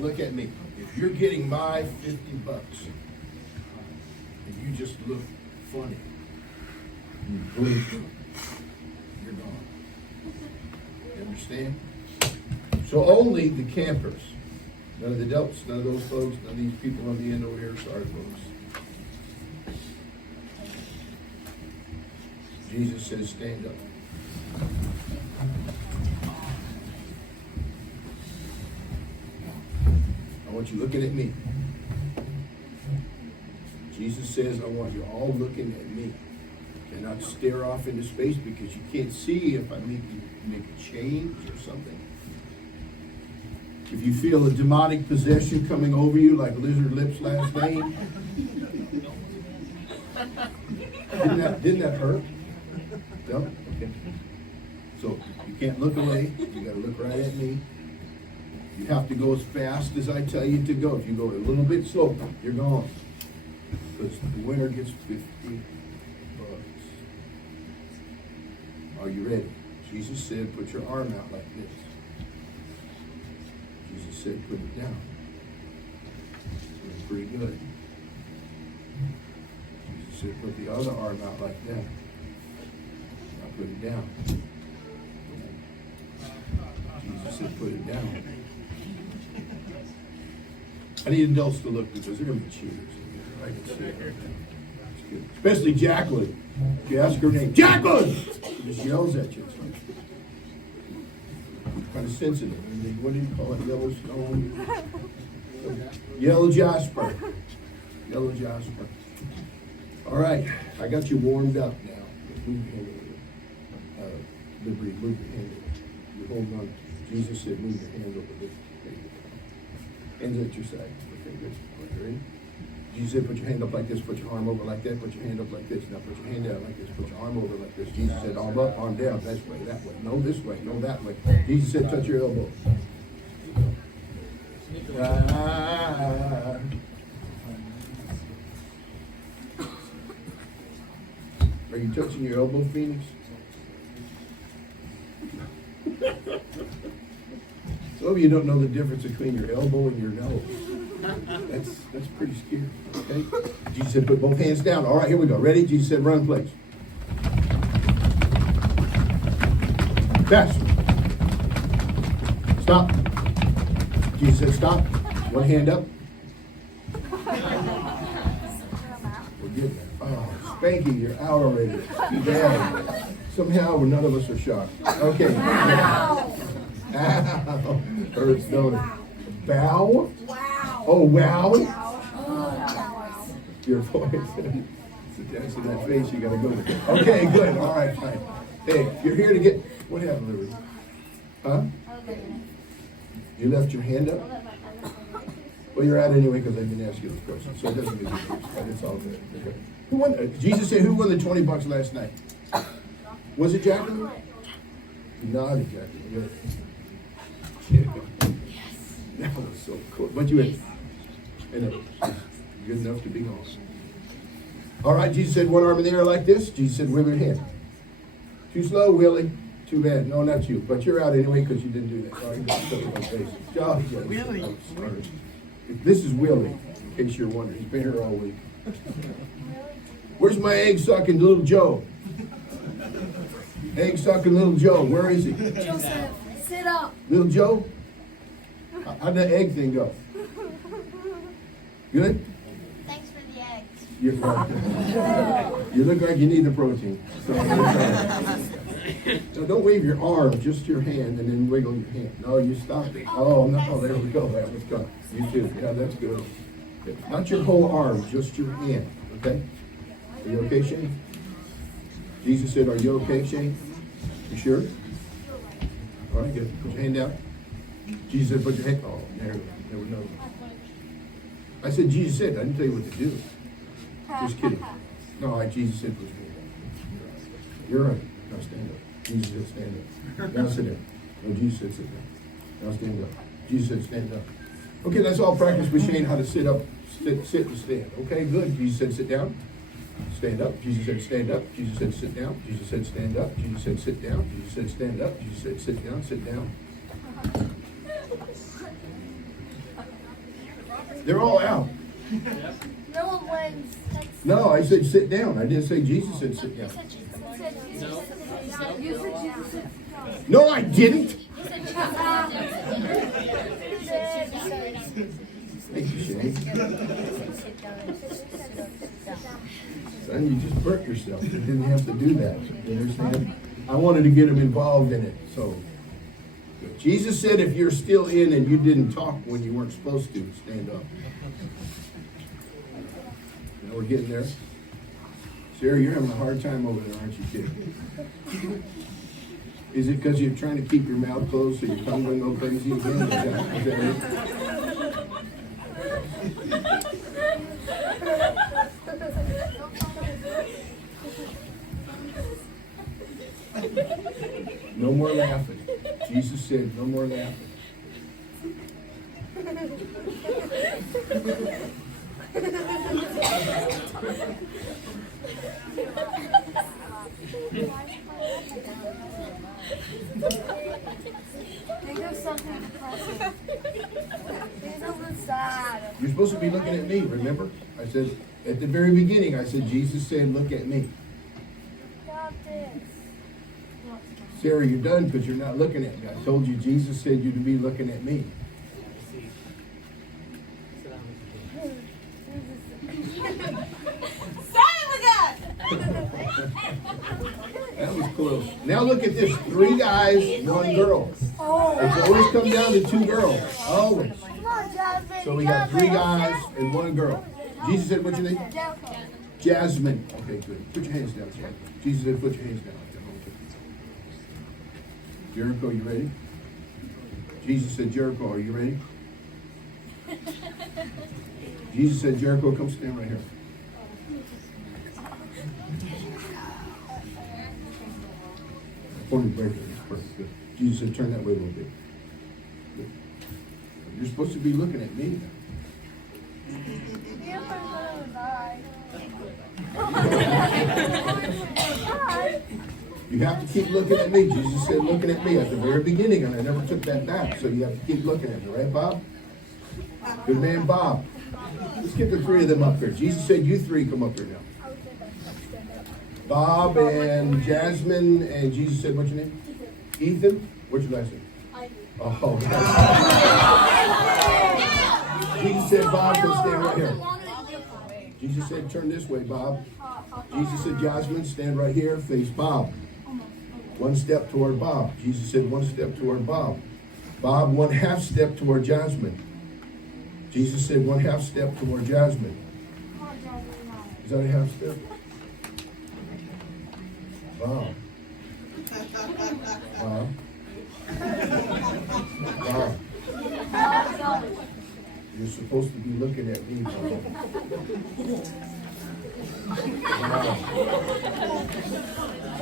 look at me. If you're getting my $50 and you just look funny, you're gone. You understand? So only the campers, none of the adults, none of those folks, none of these people on the end over here, sorry folks. Jesus says, stand up. I want you looking at me. Jesus says, I want you all looking at me. And not stare off into space because you can't see if I make a change or something. If you feel a demonic possession coming over you like Lizard Lips last night, didn't that hurt? No? Okay. So you can't look away. You got to look right at me. You have to go as fast as I tell you to go. If you go a little bit slow, you're gone. Because the winner gets $50. Are you ready? Jesus said, put your arm out like this. Jesus said, put it down. That's pretty good. Jesus said, put the other arm out like that. Now put it down. Jesus said, put it down. I need adults to look because they're going to be cheaters. I can see it right now. That's good. Especially Jacqueline. If you ask her name, Jacqueline! She just yells at you. It's kind of sensitive. What do you call it? Yellowstone? Yellow jasper. Yellow jasper. All right. I got you warmed up now. Move your hand over. Liberty, move your hand over. You hold on. Jesus said, move your hand over this. Hands at your side. Okay, good. All right, ready? Jesus said, put your hand up like this, put your arm over like that, put your hand up like this. Now put your hand down like this, put your arm over like this. Jesus said, arm up, arm down, this way, that way. No, this way, no, that way. Jesus said, touch your elbow. Are you touching your elbow, Phoenix? Some of you don't know the difference between your elbow and your nose. That's pretty scary, okay? Jesus said, put both hands down. All right, here we go. Ready? Jesus said, run, please. Faster. Stop. Jesus said, stop. One hand up. We're good now. Oh, Spanky, you're out already. Too bad. Somehow, none of us are shocked. Okay. Ow. Hurts, don't it? Bow? Wow. Oh, wow. Wow. Your voice. That's in that face you got to go with. Okay, good. All right, fine. Hey, you're here to get... What happened, Liberty? Huh? You left your hand up? Well, you're out anyway because I didn't ask you those questions, so it doesn't make a difference. It's all good. Okay. Who won? Jesus said, who won the $20 last night? Was it Jacqueline? Naughty Jacqueline. Good. That was so cool. But you had good enough to be gone. All right, Jesus said, one arm in the air like this. Jesus said, wiggle your hand. Too slow, Willie. Too bad. No, not you. But you're out anyway because you didn't do that. All right, Willie. This is Willie, in case you're wondering. He's been here all week. Where's my egg-sucking little Joe? Egg-sucking little Joe. Where is he? Joseph, sit up. Little Joe? How'd that egg thing go? Good? Thanks for the eggs. You're welcome. You look like you need the protein. So, no, don't wave your arm, just your hand, and then wiggle your hand. No, you stop it. Oh, no, there we go. That was good. You too. Yeah, that's good. Not your whole arm, just your hand. Okay? Are you okay, Shane? Jesus said, are you okay, Shane? You sure? All right, good. Put your hand down. Jesus said, put your hand... Oh, there we go. I said, Jesus said. I didn't tell you what to do. Just kidding. No, Jesus said, put your hand down. You're right. Now stand up. Jesus said, stand up. Now sit down. No, Jesus said, sit down. Now stand up. Jesus said, stand up. Okay, that's all practice with Shane, how to sit up, sit and stand. Okay, good. Jesus said, sit down. Stand up. Jesus said, stand up. Jesus said, sit down. Jesus said, stand up. Jesus said, sit down. Jesus said, stand up. Jesus said, sit down, sit down. They're all out. No one wins. No, I said sit down. I didn't say Jesus said sit down. You said Jesus said No, I didn't. Thank you, Shane. Son, you just burnt yourself. You didn't have to do that. You understand? I wanted to get them involved in it. So, Jesus said if you're still in and you didn't talk when you weren't supposed to, stand up. Now we're getting there. Sarah, you're having a hard time over there, aren't you, kid? Is it because you're trying to keep your mouth closed so your tongue doesn't go crazy again? Is that it? No more laughing. Jesus said, no more laughing. Think of something depressing. Think of something sad. You're supposed to be looking at me, remember? I said, at the very beginning, I said, Jesus said, look at me. Got this. Sarah, you're done because you're not looking at me. I told you, Jesus said you to be looking at me. That was close. Now look at this. 3 guys, 1 girl. It's always come down to 2 girls. Always. Come on, Jasmine. So we got 3 guys and 1 girl. Jesus said, what's your name? Jericho. Jasmine. Okay, good. Put your hands down, Jasmine. Jesus said, put your hands down. Jericho, you ready? Jesus said, Jericho, are you ready? Jesus said, Jericho, come stand right here. Point breaker. Perfect. Good. Jesus said, turn that way a little bit. Good. You're supposed to be looking at me now. You have to keep looking at me. Jesus said, looking at me at the very beginning, and I never took that back. So you have to keep looking at me, right, Bob? Good man, Bob. Let's get the 3 of them up here. Jesus said, you 3 come up here now. Bob and Jasmine, and Jesus said, what's your name? Ethan? What's your last name? Oh, Jesus said, Bob, come stand right here. Jesus said, turn this way, Bob. Jesus said, Jasmine, stand right here, face Bob. 1 step toward Bob. Jesus said, 1 step toward Bob. Bob, 1/2 step toward Jasmine. Jesus said, 1/2 step toward Jasmine. Is that a half step? Wow. Wow. Wow. You're supposed to be looking at me, Bob. Wow.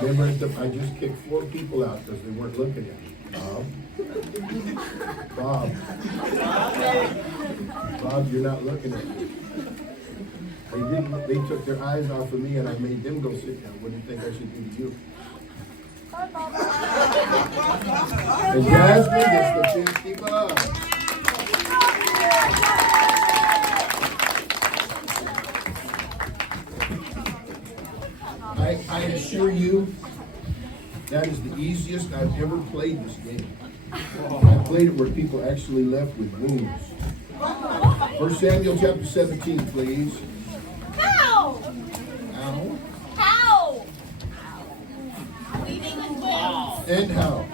Remember, I just kicked 4 people out because they weren't looking at me. Bob. Bob, you're not looking at me. They took their eyes off of me and I made them go sit down. What do you think I should do to you? And Jasmine gets the 50 bucks. I assure you, that is the easiest I've ever played this game. I played it where people actually left with wounds. 1 Samuel chapter 17, please. How? Ow. How? And how?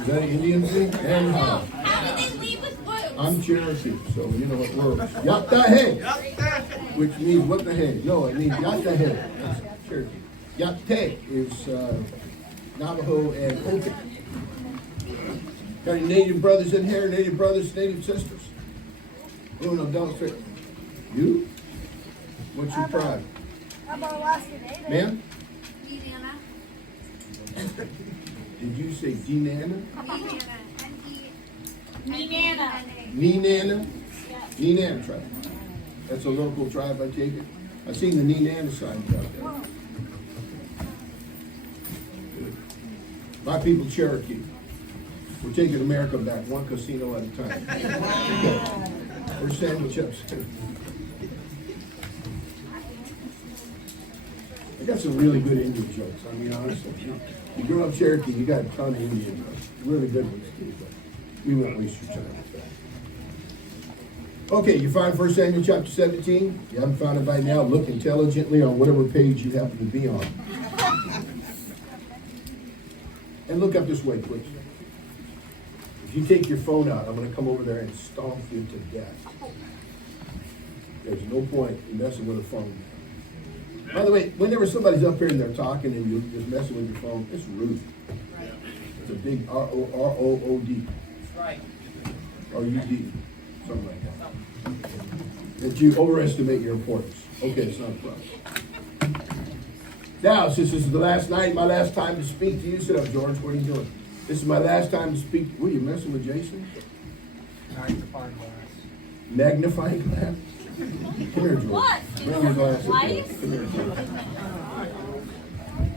Is that an Indian thing? And how? How did they leave with boots? I'm Cherokee, so you know what works. Yattahe, which means what the heck? No, it means yattahe. That's Cherokee. Yatte is Navajo and Hopi. Got any native brothers in here? Native brothers, native sisters? Oh, no, don't say. You? What's your tribe? I'm Alaska Native. Ma'am? Indiana. Did you say Dinana? Nenana. Nenana? Nenana tribe. That's a local tribe, I take it. I've seen the Nenana signs out there. My people, Cherokee. We're taking America back one casino at a time. First Samuel chapter 17. I got some really good Indian jokes. I mean, honestly, you grow up Cherokee, you got a ton of Indian jokes. Really good ones too, but we won't waste your time with that. Okay, you find 1 Samuel chapter 17. You haven't found it by now. Look intelligently on whatever page you happen to be on. And look up this way, please. If you take your phone out, I'm going to come over there and stomp you to death. There's no point in messing with a phone. By the way, whenever somebody's up here and they're talking and you're just messing with your phone, it's rude. It's a big R-O-O-D. That's right. R-U-D. Something like that. That you overestimate your importance. Okay, it's not a problem. Now, since this is the last night, my last time to speak to you, sit up, George. What are you doing? This is my last time to speak. What, are you messing with Jason? Magnifying glass. Magnifying glass? Come here, George. What? Bring your glass up here. Lice? Come here, George.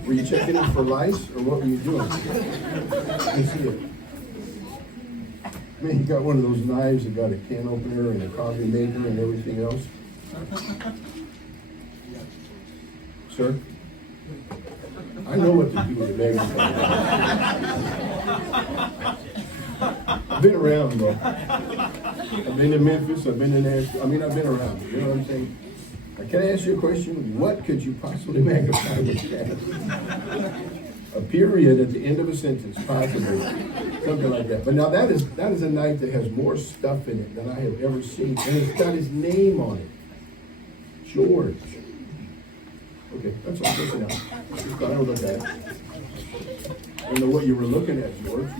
Were you checking in for lice, or what were you doing? Let me see it. Man, you got one of those knives that got a can opener and a coffee maker and everything else. Sir? I know what to do with a magnifying glass. I've been around, bro. I've been to Memphis, I've been to Nashville. I've been around. You know what I'm saying? Can I ask you a question? What could you possibly magnify with that? A period at the end of a sentence, possibly. Something like that. But now that is a knife that has more stuff in it than I have ever seen. And it's got his name on it. George. Okay, that's all. Listen now. Just thought I would look at it. I don't know what you were looking at, George.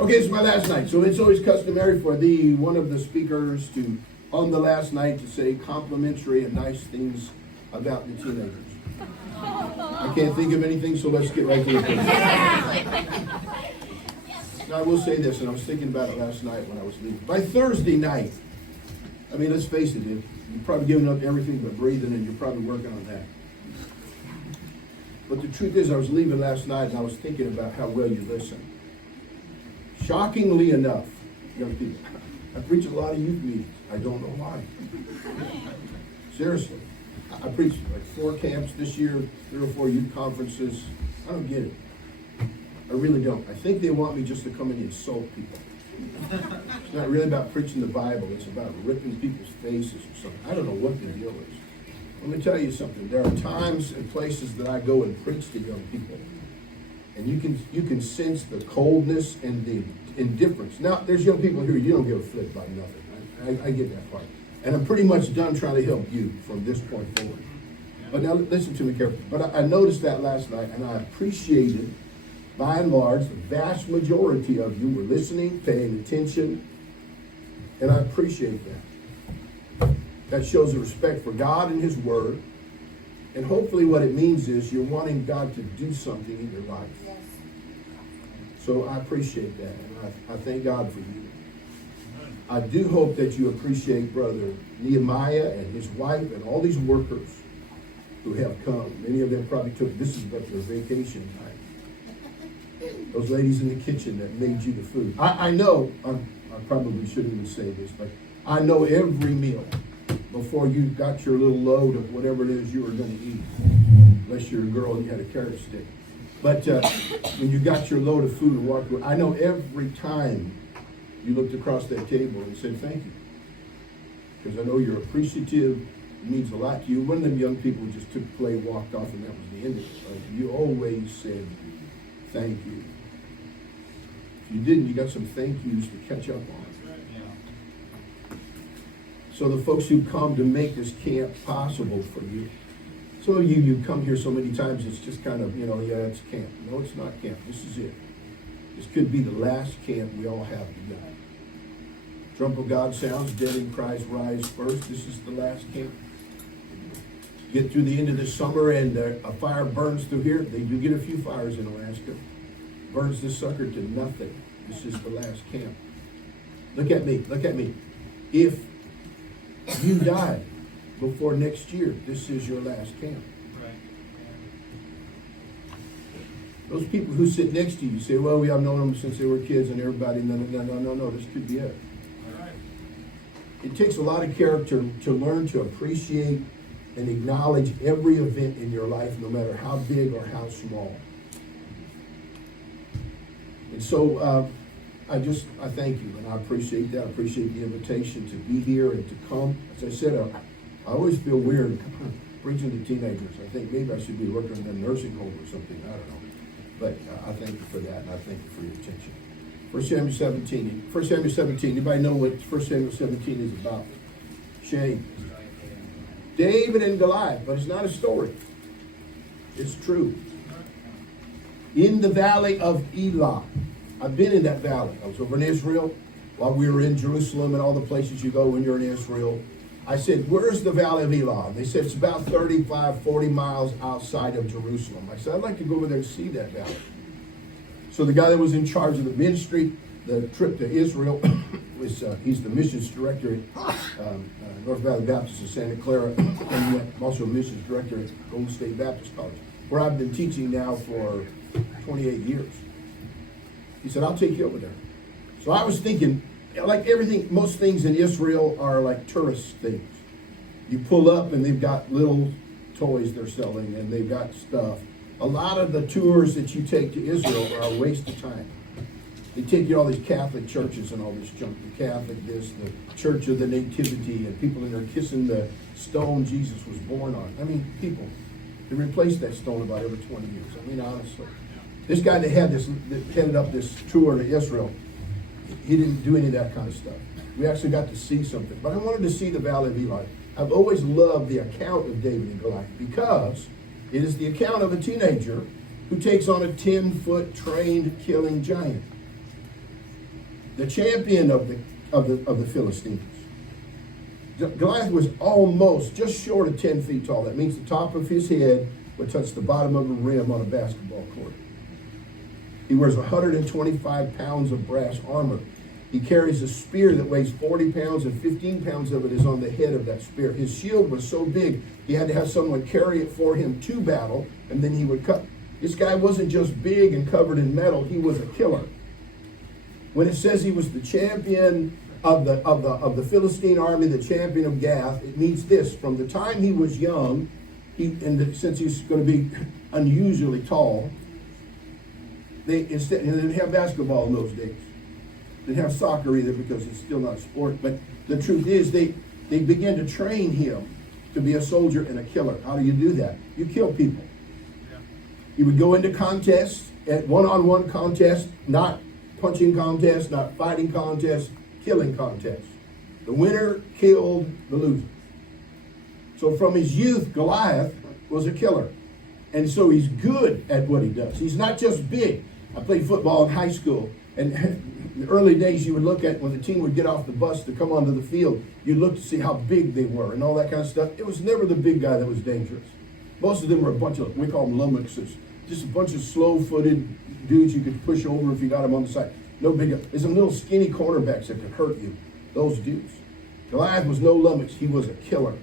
Okay, it's my last night. So it's always customary for one of the speakers to, on the last night, to say complimentary and nice things about the teenagers. I can't think of anything, so let's get right to the point. Now, I will say this, and I was thinking about it last night when I was leaving. By Thursday night, I mean, let's face it, you've probably given up everything but breathing, and you're probably working on that. But the truth is, I was leaving last night, and I was thinking about how well you listen. Shockingly enough, young people, I preach a lot of youth meetings. I don't know why. Seriously. I preached like 4 camps this year, 3 or 4 youth conferences. I don't get it. I really don't. I think they want me just to come in and insult people. It's not really about preaching the Bible. It's about ripping people's faces or something. I don't know what the deal is. Let me tell you something. There are times and places that I go and preach to young people. And you can sense the coldness and the indifference. Now, there's young people here, you don't give a flip about nothing. I get that part. And I'm pretty much done trying to help you from this point forward. But now listen to me carefully. But I noticed that last night, and I appreciated, by and large, the vast majority of you were listening, paying attention, and I appreciate that. That shows a respect for God and His Word. And hopefully what it means is you're wanting God to do something in your life. Yes. So I appreciate that, and I thank God for you. I do hope that you appreciate Brother Nehemiah and his wife and all these workers who have come. Many of them probably this is but their vacation time. Those ladies in the kitchen that made you the food. I know, I probably shouldn't even say this, but I know every meal before you got your little load of whatever it is you were going to eat. Unless you're a girl and you had a carrot stick. But when you got your load of food and walked away, I know every time you looked across that table and said thank you. Because I know you're appreciative. It means a lot to you. One of them young people just took the play, walked off, and that was the end of it. Right? You always said thank you. If you didn't, you got some thank yous to catch up on. So the folks who come to make this camp possible for you. Some of you come here so many times, it's just kind of, yeah, it's camp. No, it's not camp. This is it. This could be the last camp we all have together. Trump of God sounds, dead in Christ rise first. This is the last camp. Get through the end of the summer and a fire burns through here. They do get a few fires in Alaska. Burns this sucker to nothing. This is the last camp. Look at me. Look at me. If you die before next year, this is your last camp. Those people who sit next to you say, well, we have known them since they were kids and everybody, no, this could be it. it takes a lot of character to learn to appreciate and acknowledge every event in your life, no matter how big or how small. And so I thank you, and I appreciate that. I appreciate the invitation to be here and to come. As I said, I always feel weird preaching to teenagers. I think maybe I should be working in a nursing home or something. I don't know. But I thank you for that, and I thank you for your attention. 1 Samuel 17. 1 Samuel 17. Anybody know what 1 Samuel 17 is about? Shame. David and Goliath, but it's not a story. It's true. In the valley of Elah. I've been in that valley. I was over in Israel while we were in Jerusalem and all the places you go when you're in Israel. I said, where's the valley of Elah? And they said, it's about 35, 40 miles outside of Jerusalem. I said, I'd like to go over there and see that valley. So the guy that was in charge of the ministry, the trip to Israel, he's the missions director at North Valley Baptist in Santa Clara, and also a missions director at Golden State Baptist College, where I've been teaching now for 28 years. He said, I'll take you over there. So I was thinking, like everything, most things in Israel are like tourist things. You pull up and they've got little toys they're selling and they've got stuff. A lot of the tours that you take to Israel are a waste of time. They take you to all these Catholic churches and all this junk. The Catholic this, the Church of the Nativity, and people in there kissing the stone Jesus was born on. I mean, people, they replaced that stone about every 20 years. I mean, honestly. This guy that headed up this tour to Israel, he didn't do any of that kind of stuff. We actually got to see something. But I wanted to see the Valley of Elah. I've always loved the account of David and Goliath because it is the account of a teenager who takes on a 10-foot trained killing giant. The champion of the Philistines. Goliath was almost just short of 10 feet tall. That means the top of his head would touch the bottom of the rim on a basketball court. He wears 125 pounds of brass armor. He carries a spear that weighs 40 pounds, and 15 pounds of it is on the head of that spear. His shield was so big, he had to have someone carry it for him to battle, and then he would cut. This guy wasn't just big and covered in metal, he was a killer. When it says he was the champion of the Philistine army, the champion of Gath, it means this: from the time he was young, since he's going to be unusually tall, they didn't have basketball in those days. They didn't have soccer either because it's still not a sport. But the truth is, they began to train him to be a soldier and a killer. How do you do that? You kill people. He would go into contests, at one-on-one contests, not punching contests, not fighting contests, killing contests. The winner killed the loser. So from his youth, Goliath was a killer. And so he's good at what he does. He's not just big. I played football in high school. And in the early days, you would look at when the team would get off the bus to come onto the field, you'd look to see how big they were and all that kind of stuff. It was never the big guy that was dangerous. Most of them were a bunch of, we call them lummoxes, just a bunch of slow-footed dudes you could push over if you got them on the side. No big, there's some little skinny cornerbacks that could hurt you. Those dudes. Goliath was no lummox. He was a killer.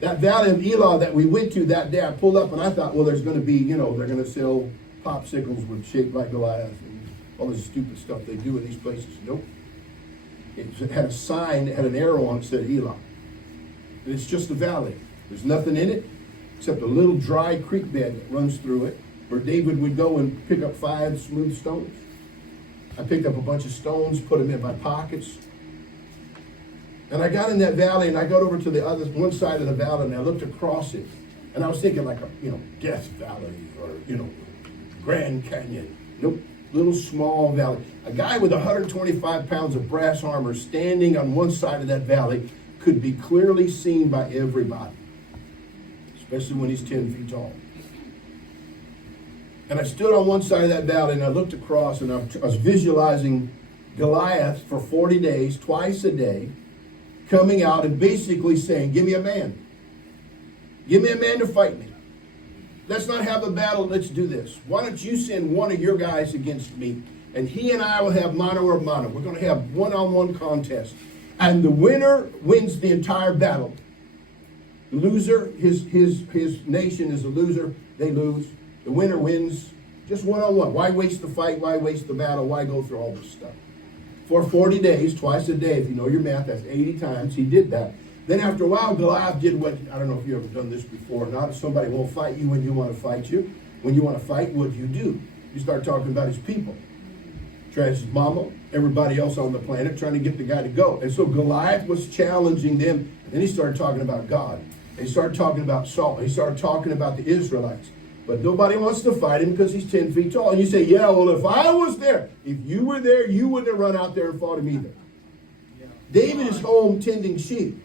That valley of Elah that we went to that day, I pulled up and I thought, well, there's going to be, they're going to sell popsicles with shaped like Goliath and all this stupid stuff they do in these places. Nope. It had a sign that had an arrow on it that said Elah. And it's just a valley. There's nothing in it except a little dry creek bed that runs through it where David would go and pick up 5 smooth stones. I picked up a bunch of stones, put them in my pockets. And I got in that valley and I got over to the other one side of the valley and I looked across it. And I was thinking like a, Death Valley or, Grand Canyon. Nope, little small valley. A guy with 125 pounds of brass armor standing on one side of that valley could be clearly seen by everybody, especially when he's 10 feet tall. And I stood on one side of that valley and I looked across and I was visualizing Goliath for 40 days, twice a day, coming out and basically saying, give me a man. Give me a man to fight me. Let's not have a battle, let's do this. Why don't you send one of your guys against me, and he and I will have mano a mano. We're going to have one-on-one contest. And the winner wins the entire battle. The loser, his nation is a loser, they lose. The winner wins just one-on-one. Why waste the fight? Why waste the battle? Why go through all this stuff? for 40 days, twice a day. If you know your math, that's 80 times. He did that. Then after a while, Goliath did what, I don't know if you've ever done this before or not. If somebody won't fight you when you want to fight you, when you want to fight, what do? You start talking about his people. Tries his mama, everybody else on the planet, trying to get the guy to go. And so Goliath was challenging them. And then he started talking about God. And he started talking about Saul. He started talking about the Israelites. But nobody wants to fight him because he's 10 feet tall. And you say, yeah, well, if I was there, if you were there, you wouldn't have run out there and fought him either. David is home tending sheep.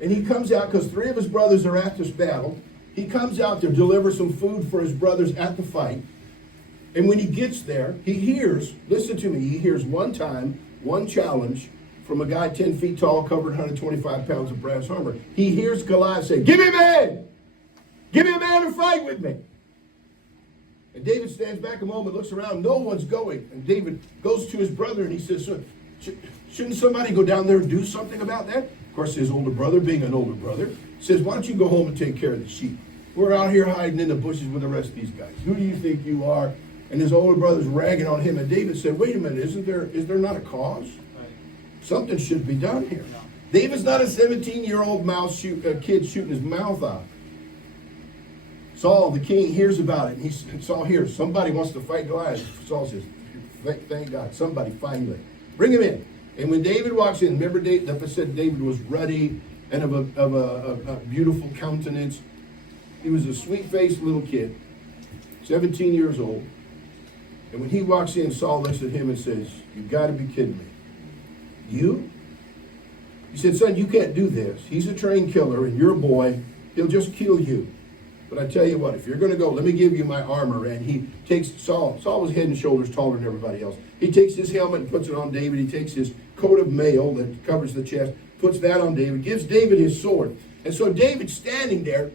And he comes out because 3 of his brothers are at this battle. He comes out to deliver some food for his brothers at the fight. And when he gets there, he hears, listen to me, he hears one time, one challenge from a guy 10 feet tall, covered 125 pounds of brass armor. He hears Goliath say, give me a man! Give me a man to fight with me! And David stands back a moment, looks around, no one's going. And David goes to his brother and he says, shouldn't somebody go down there and do something about that? Of course, his older brother, being an older brother, says, why don't you go home and take care of the sheep? We're out here hiding in the bushes with the rest of these guys. Who do you think you are? And his older brother's ragging on him. And David said, wait a minute, is there not a cause? Right. Something should be done here. No. David's not a 17-year-old kid shooting his mouth out. Saul, the king, hears about it. And Saul hears, somebody wants to fight Goliath. Saul says, thank God, somebody finally. Bring him in. And when David walks in, remember David said David was ruddy and of a beautiful countenance. He was a sweet-faced little kid, 17 years old. And when he walks in, Saul looks at him and says, you've got to be kidding me. You? He said, son, you can't do this. He's a trained killer, and you're a boy. He'll just kill you. But I tell you what, if you're going to go, let me give you my armor. And he takes Saul. Saul was head and shoulders taller than everybody else. He takes his helmet and puts it on David. He takes his coat of mail that covers the chest, puts that on David, gives David his sword. And so David's standing there,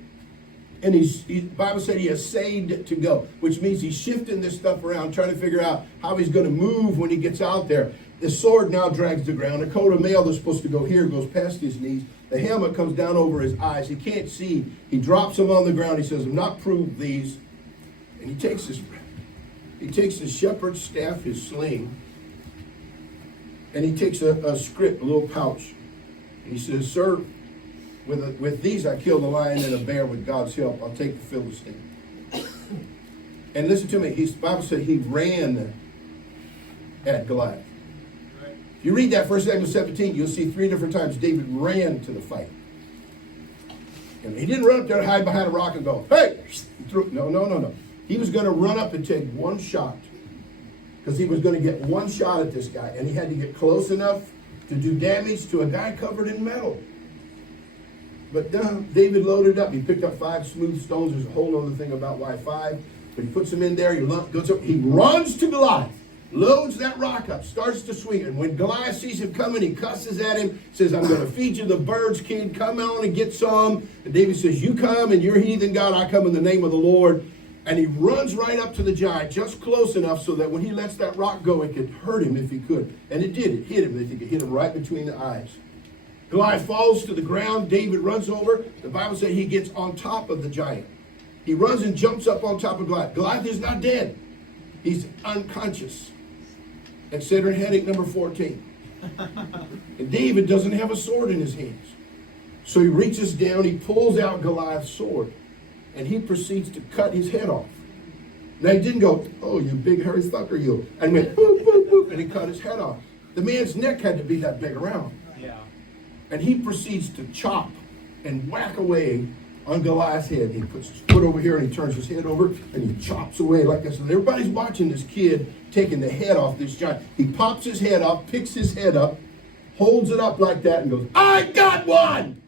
and the Bible said he essayed to go, which means he's shifting this stuff around, trying to figure out how he's going to move when he gets out there. The sword now drags the ground. The coat of mail that's supposed to go here goes past his knees. The helmet comes down over his eyes. He can't see. He drops them on the ground. He says, I'm not proved these. And he takes his shepherd's staff, his sling, and he takes a scrip, a little pouch. And he says, sir, with these I killed a lion and a bear. With God's help, I'll take the Philistine. And listen to me. The Bible said he ran at Goliath. If you read that 1 Samuel 17, you'll see 3 different times David ran to the fight. And he didn't run up there and hide behind a rock and go, hey! No. He was going to run up and take one shot. Because he was going to get one shot at this guy. And he had to get close enough to do damage to a guy covered in metal. But David loaded up. He picked up 5 smooth stones. There's a whole other thing about why 5. But he puts them in there. He runs to Goliath. Loads that rock up, starts to swing it. And when Goliath sees him coming, he cusses at him, says, I'm going to feed you the birds, kid. Come on and get some. And David says, you come and your heathen God, I come in the name of the Lord. And he runs right up to the giant, just close enough so that when he lets that rock go, it could hurt him if he could. And it did. It hit him. They think it hit him right between the eyes. Goliath falls to the ground. David runs over. The Bible says he gets on top of the giant. He runs and jumps up on top of Goliath. Goliath is not dead. He's unconscious. Consider heading number 14. And David doesn't have a sword in his hands. So he reaches down, he pulls out Goliath's sword, and he proceeds to cut his head off. Now he didn't go, oh, you big hairy fucker, you. And he went, boop, boop, boop, and he cut his head off. The man's neck had to be that big around. Yeah. And he proceeds to chop and whack away on Goliath's head. He puts his foot over here and he turns his head over and he chops away like this. And everybody's watching this kid taking the head off this giant. He pops his head off, picks his head up, holds it up like that and goes, I got one!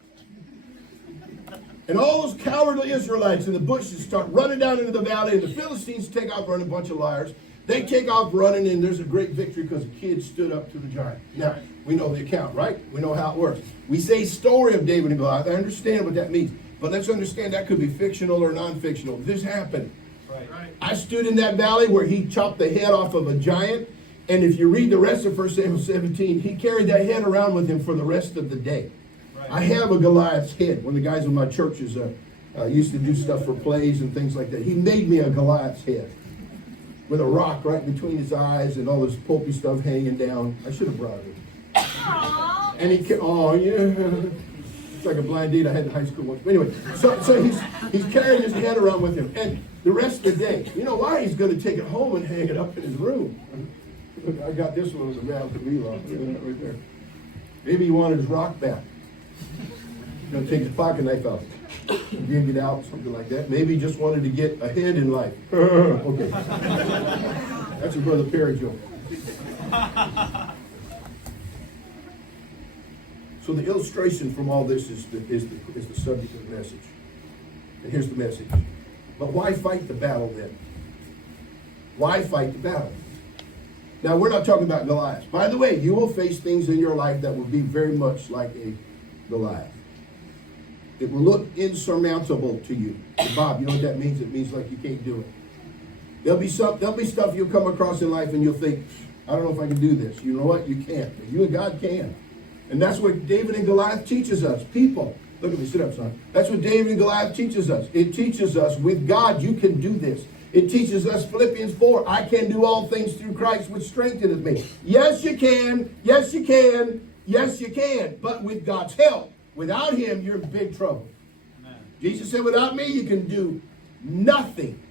And all those cowardly Israelites in the bushes start running down into the valley, and the Philistines take off running, a bunch of liars. They take off running, and there's a great victory because the kid stood up to the giant. Now, we know the account, right? We know how it works. We say story of David and Goliath. I understand what that means. But let's understand that could be fictional or non-fictional. This happened. Right. I stood in that valley where he chopped the head off of a giant. And if you read the rest of 1 Samuel 17, he carried that head around with him for the rest of the day. Right. I have a Goliath's head. One of the guys in my churches used to do stuff for plays and things like that. He made me a Goliath's head. with a rock right between his eyes and all this pulpy stuff hanging down. I should have brought it. Aww. And oh yeah, it's like a blind date I had in high school once. But anyway, so he's carrying his head around with him, and the rest of the day, you know why? He's going to take it home and hang it up in his room. Look, I got this one as a Val Camilo right there. Maybe he wanted his rock back. He's going to take his pocket knife out, dig it out, something like that. Maybe he just wanted to get ahead in life. Okay, that's a Brother Perry joke. So the illustration from all this is the subject of the message. And here's the message. But why fight the battle then? Why fight the battle? Now, we're not talking about Goliath. By the way, you will face things in your life that will be very much like a Goliath. It will look insurmountable to you. So Bob, you know what that means? It means like you can't do it. There'll be stuff you'll come across in life and you'll think, I don't know if I can do this. You know what? You can't. But you and God can. And that's what David and Goliath teaches us. People, look at me, sit up, son. That's what David and Goliath teaches us. It teaches us with God, you can do this. It teaches us Philippians 4, I can do all things through Christ which strengtheneth me. Yes, you can. Yes, you can. Yes, you can. But with God's help, without him, you're in big trouble. Amen. Jesus said, without me, you can do nothing.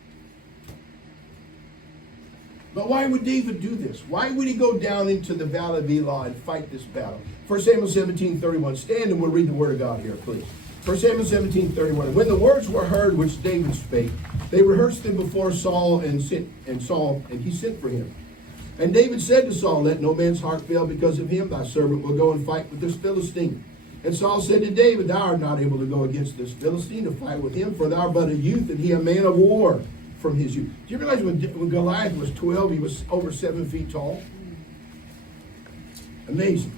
But why would David do this? Why would he go down into the valley of Elah and fight this battle? 1 Samuel 17:31. Stand and we'll read the word of God here, please. 1 Samuel 17:31. When the words were heard which David spake, they rehearsed them before Saul and he sent for him. And David said to Saul, let no man's heart fail because of him. Thy servant will go and fight with this Philistine. And Saul said to David, thou art not able to go against this Philistine to fight with him, for thou art but a youth, and he a man of war from his youth. Do you realize when Goliath was 12, he was over 7 feet tall? Amazing.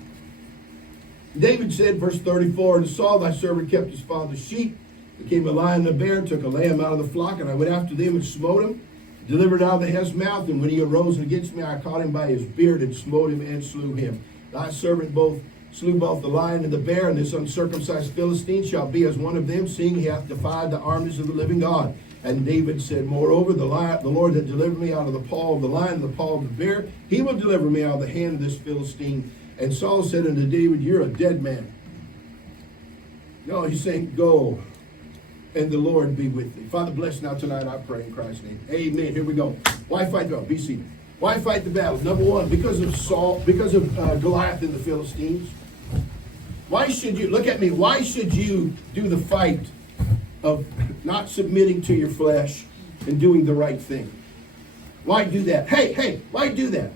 David said, verse 34, and Saul thy servant kept his father's sheep. There came a lion and a bear, took a lamb out of the flock, and I went after them and smote him, delivered out of the hell's mouth. And when he arose against me, I caught him by his beard and smote him and slew him. Thy servant slew both the lion and the bear, and this uncircumcised Philistine shall be as one of them, seeing he hath defied the armies of the living God. And David said, moreover, the Lord that delivered me out of the paw of the lion and the paw of the bear, he will deliver me out of the hand of this Philistine. And Saul said unto David, you're a dead man. No, he's saying, go, and the Lord be with thee. Father, bless now tonight, I pray in Christ's name. Amen. Here we go. Why fight the battle? Be seated. Why fight the battle? Number one, because of Goliath and the Philistines. Why should you, look at me, why should you do the fight of not submitting to your flesh and doing the right thing? Why do that? Hey, why do that?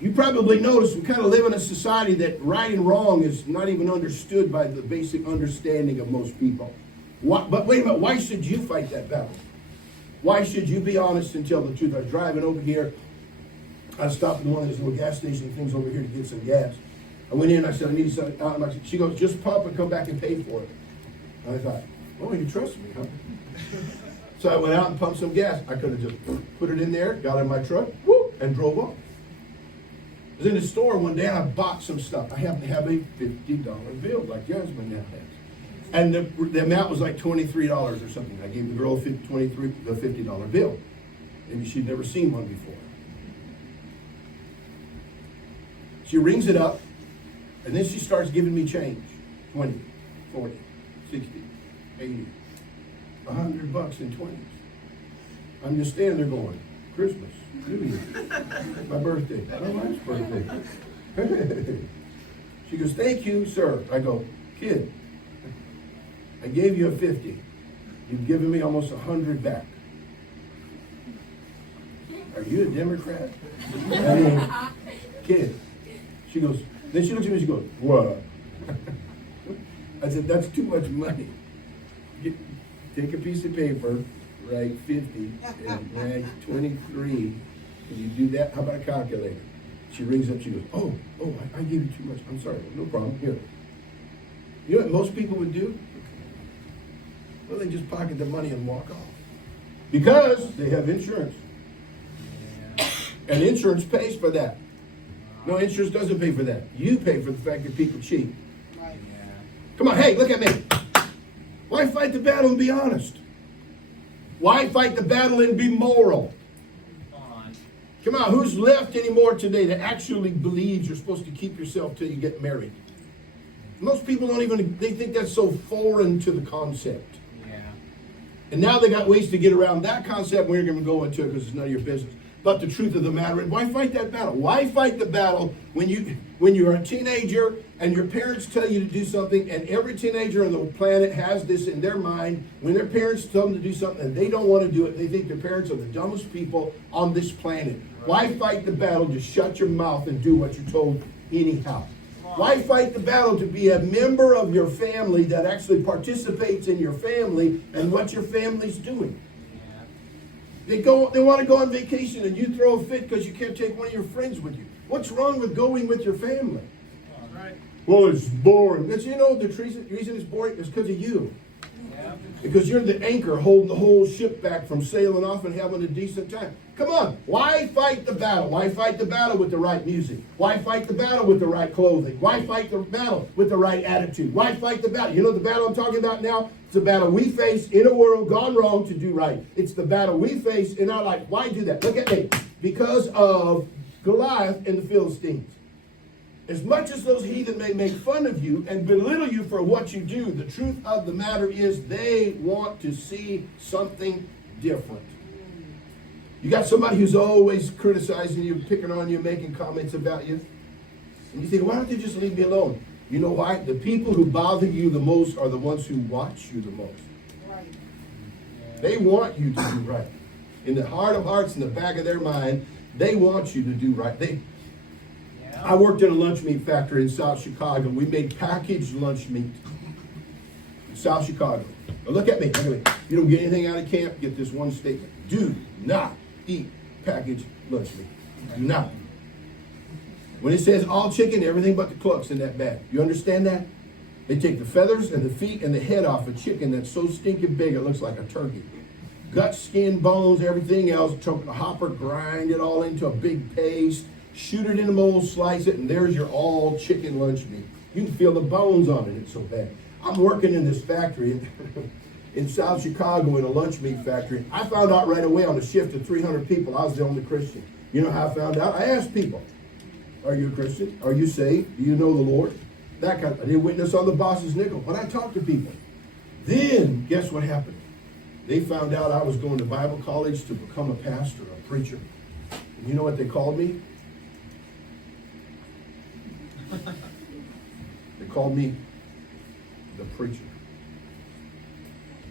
You probably notice we kind of live in a society that right and wrong is not even understood by the basic understanding of most people. But wait a minute, why should you fight that battle? Why should you be honest and tell the truth? I was driving over here. I stopped at one of these little gas station things over here to get some gas. I went in, I said, I need something. She goes, just pump and come back and pay for it. And I thought, oh, you trust me, huh? So I went out and pumped some gas. I could have just put it in there, got in my truck, whoop, and drove off. I was in the store one day and I bought some stuff. I happened to have a $50 bill like your husband now has. And the amount was like $23 or something. I gave the girl a $50 bill. Maybe she'd never seen one before. She rings it up, and then she starts giving me change. 20, 40, 60, 80, $100 in 20s. I'm just standing there going, Christmas, New Year, my birthday, my wife's birthday. She goes, thank you, sir. I go, kid, I gave you a 50. You've given me almost 100 back. Are you a Democrat? I mean, kid. She goes, then she looks at me and she goes, what? I said, that's too much money. Take a piece of paper, write 50, and write 23. Can you do that? How about a calculator? She rings up, she goes, oh, I gave you too much. I'm sorry, no problem, here. You know what most people would do? Well, they just pocket the money and walk off. Because they have insurance. And insurance pays for that. No, insurance doesn't pay for that. You pay for the fact that people cheat. Right. Yeah. Come on, hey, look at me. Why fight the battle and be honest? Why fight the battle and be moral? Come on, who's left anymore today that actually believes you're supposed to keep yourself till you get married? Most people don't even, they think that's so foreign to the concept. Yeah. And now they got ways to get around that concept. We're going to go into it because it's none of your business. But the truth of the matter is, why fight that battle? Why fight the battle when you're a teenager and your parents tell you to do something, and every teenager on the planet has this in their mind. When their parents tell them to do something and they don't want to do it, they think their parents are the dumbest people on this planet. Why fight the battle? Just shut your mouth and do what you're told anyhow. Why fight the battle to be a member of your family that actually participates in your family and what your family's doing? They want to go on vacation and you throw a fit because you can't take one of your friends with you. What's wrong with going with your family? Right. Well, it's boring. Because you know the reason it's boring is because of you. Yeah. Because you're the anchor holding the whole ship back from sailing off and having a decent time. Come on, why fight the battle? Why fight the battle with the right music? Why fight the battle with the right clothing? Why fight the battle with the right attitude? Why fight the battle? You know the battle I'm talking about now? It's the battle we face in a world gone wrong to do right. It's the battle we face in our life. Why do that? Look at me. Because of Goliath and the Philistines. As much as those heathen may make fun of you and belittle you for what you do, the truth of the matter is they want to see something different. You got somebody who's always criticizing you, picking on you, making comments about you. And you think, why don't they just leave me alone? You know why? The people who bother you the most are the ones who watch you the most. Right. They want you to do right. In the heart of hearts, in the back of their mind, they want you to do right. I worked in a lunch meat factory in South Chicago. We made packaged lunch meat in South Chicago. Now look at me. Look at me. You don't get anything out of camp, get this one statement. Do not eat packaged lunch meat. Do not. When it says all chicken, everything but the clucks in that bag. You understand that? They take the feathers and the feet and the head off a chicken that's so stinking big it looks like a turkey. Gut, skin, bones, everything else. Chunk the hopper, grind it all into a big paste. Shoot it in a mold, slice it, and there's your all chicken lunch meat. You can feel the bones on it, it's so bad. I'm working in this factory in South Chicago in a lunch meat factory. I found out right away on a shift of 300 people, I was the only Christian. You know how I found out? I asked people, are you a Christian? Are you saved? Do you know the Lord? That kind of, I didn't witness on the boss's nickel, but I talked to people. Then, guess what happened? They found out I was going to Bible college to become a pastor, a preacher. And you know what they called me? They called me the preacher.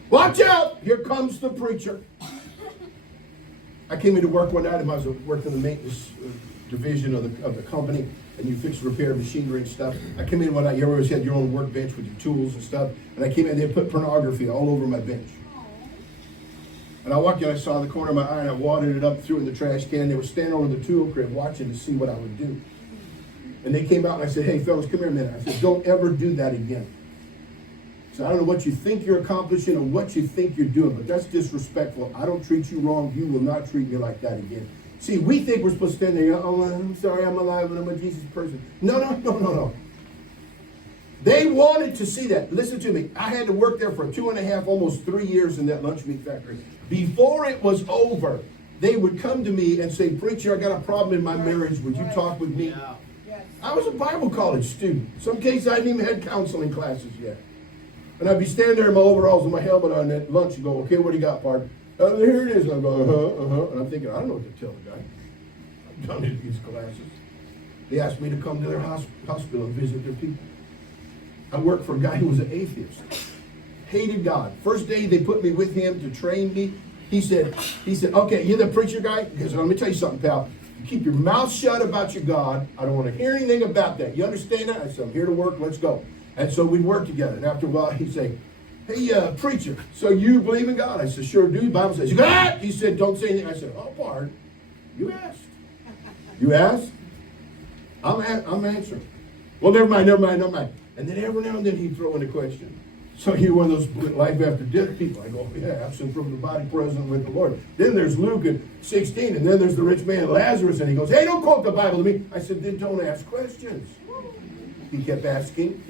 Watch out! Here comes the preacher. I came into work one night and I was working in the maintenance division of the company, and you fix repair machinery and stuff. I came in one night, you always had your own workbench with your tools and stuff, and I came in, they put pornography all over my bench. And I walked in, I saw the corner of my eye, and I wadded it up, threw it in the trash can. They were standing over the tool crib watching to see what I would do. And they came out and I said, hey fellas, come here a minute. I said, don't ever do that again. So I don't know what you think you're accomplishing or what you think you're doing, but that's disrespectful. I don't treat you wrong. You will not treat me like that again. See, we think we're supposed to stand there, oh, I'm sorry, I'm alive and I'm a Jesus person. No. They wanted to see that. Listen to me. I had to work there for 2.5, almost 3 years in that lunch meat factory. Before it was over, they would come to me and say, preacher, I got a problem in my marriage. Would you talk with me? Yeah. I was a Bible college student. In some cases, I hadn't even had counseling classes yet. And I'd be standing there in my overalls and my helmet on at lunch and go, okay, what do you got, pard? Here it is. And I'm going, And I'm thinking, I don't know what to tell the guy. I've done it these classes. They asked me to come to their hospital and visit their people. I worked for a guy who was an atheist. Hated God. First day they put me with him to train me. He said, okay, you're the preacher guy? Because let me tell you something, pal. You keep your mouth shut about your God. I don't want to hear anything about that. You understand that? I said, I'm here to work. Let's go. And so we'd work together. And after a while, he'd say, hey, preacher, so you believe in God? I said, sure do. The Bible says, you got it? He said, don't say anything. I said, oh, pardon. You asked. You asked? I'm answering. Well, never mind. And then every now and then he'd throw in a question. So you're one of those life after death people. I go, yeah, absent from the body, present with the Lord. Then there's Luke at 16, and then there's the rich man Lazarus, and he goes, hey, don't quote the Bible to me. I said, then don't ask questions. He kept asking.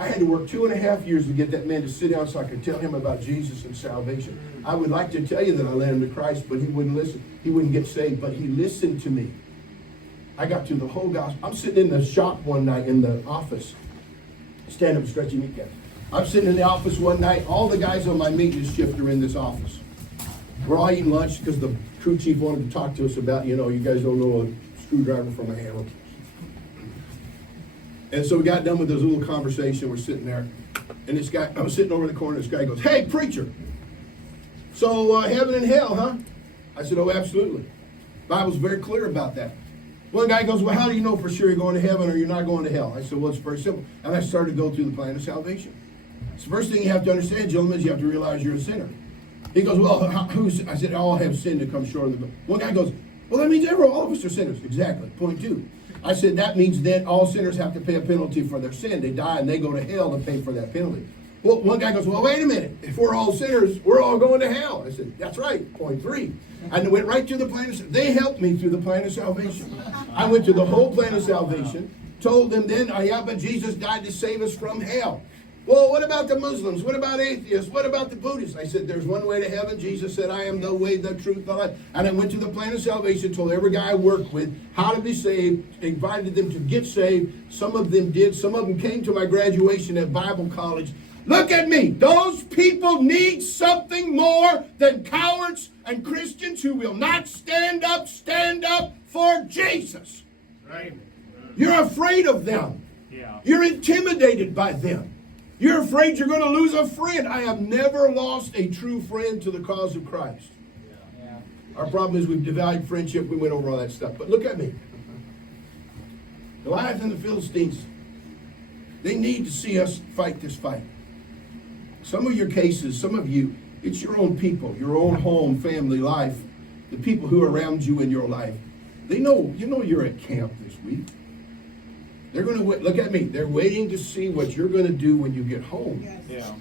I had to work 2.5 years to get that man to sit down so I could tell him about Jesus and salvation. I would like to tell you that I led him to Christ, but he wouldn't listen. He wouldn't get saved, but he listened to me. I got through the whole gospel. I'm sitting in the shop one night in the office. Stand up, stretch your kneecap. I'm sitting in the office one night. All the guys on my maintenance shift are in this office. We're all eating lunch because the crew chief wanted to talk to us about, you guys don't know a screwdriver from a hammer. And so we got done with this little conversation. We're sitting there. And this guy, I was sitting over in the corner. This guy goes, "Hey, preacher. So heaven and hell, huh?" I said, "Oh, absolutely. Bible's very clear about that." One guy goes, "Well, how do you know for sure you're going to heaven or you're not going to hell?" I said, "Well, it's very simple." And I started to go through the plan of salvation. So the first thing you have to understand, gentlemen, is you have to realize you're a sinner. He goes, "Well, who's?" I said, "All have sinned to come short of the glory." One guy goes, "Well, that means all of us are sinners." Exactly. Point two. I said, "That means then all sinners have to pay a penalty for their sin. They die and they go to hell to pay for that penalty." Well, one guy goes, "Well, wait a minute. If we're all sinners, we're all going to hell." I said, "That's right." Point three. I went right to the plan of salvation. They helped me through the plan of salvation. I went to the whole plan of salvation, told them then, "Yeah, but Jesus died to save us from hell." "Well, what about the Muslims? What about atheists? What about the Buddhists?" I said, "There's one way to heaven." Jesus said, "I am the way, the truth, the life." And I went to the plan of salvation, told every guy I worked with how to be saved, invited them to get saved. Some of them did. Some of them came to my graduation at Bible college. Look at me. Those people need something more than cowards and Christians who will not stand up for Jesus. Right. You're afraid of them. Yeah. You're intimidated by them. You're afraid you're going to lose a friend. I have never lost a true friend to the cause of Christ. Yeah. Our problem is we've devalued friendship. We went over all that stuff. But look at me. Goliath and the Philistines, they need to see us fight this fight. Some of your cases, some of you, it's your own people, your own home, family, life, the people who are around you in your life. They know, you're at camp this week. They're going to wait. Look at me. They're waiting to see what you're going to do when you get home. Yeah.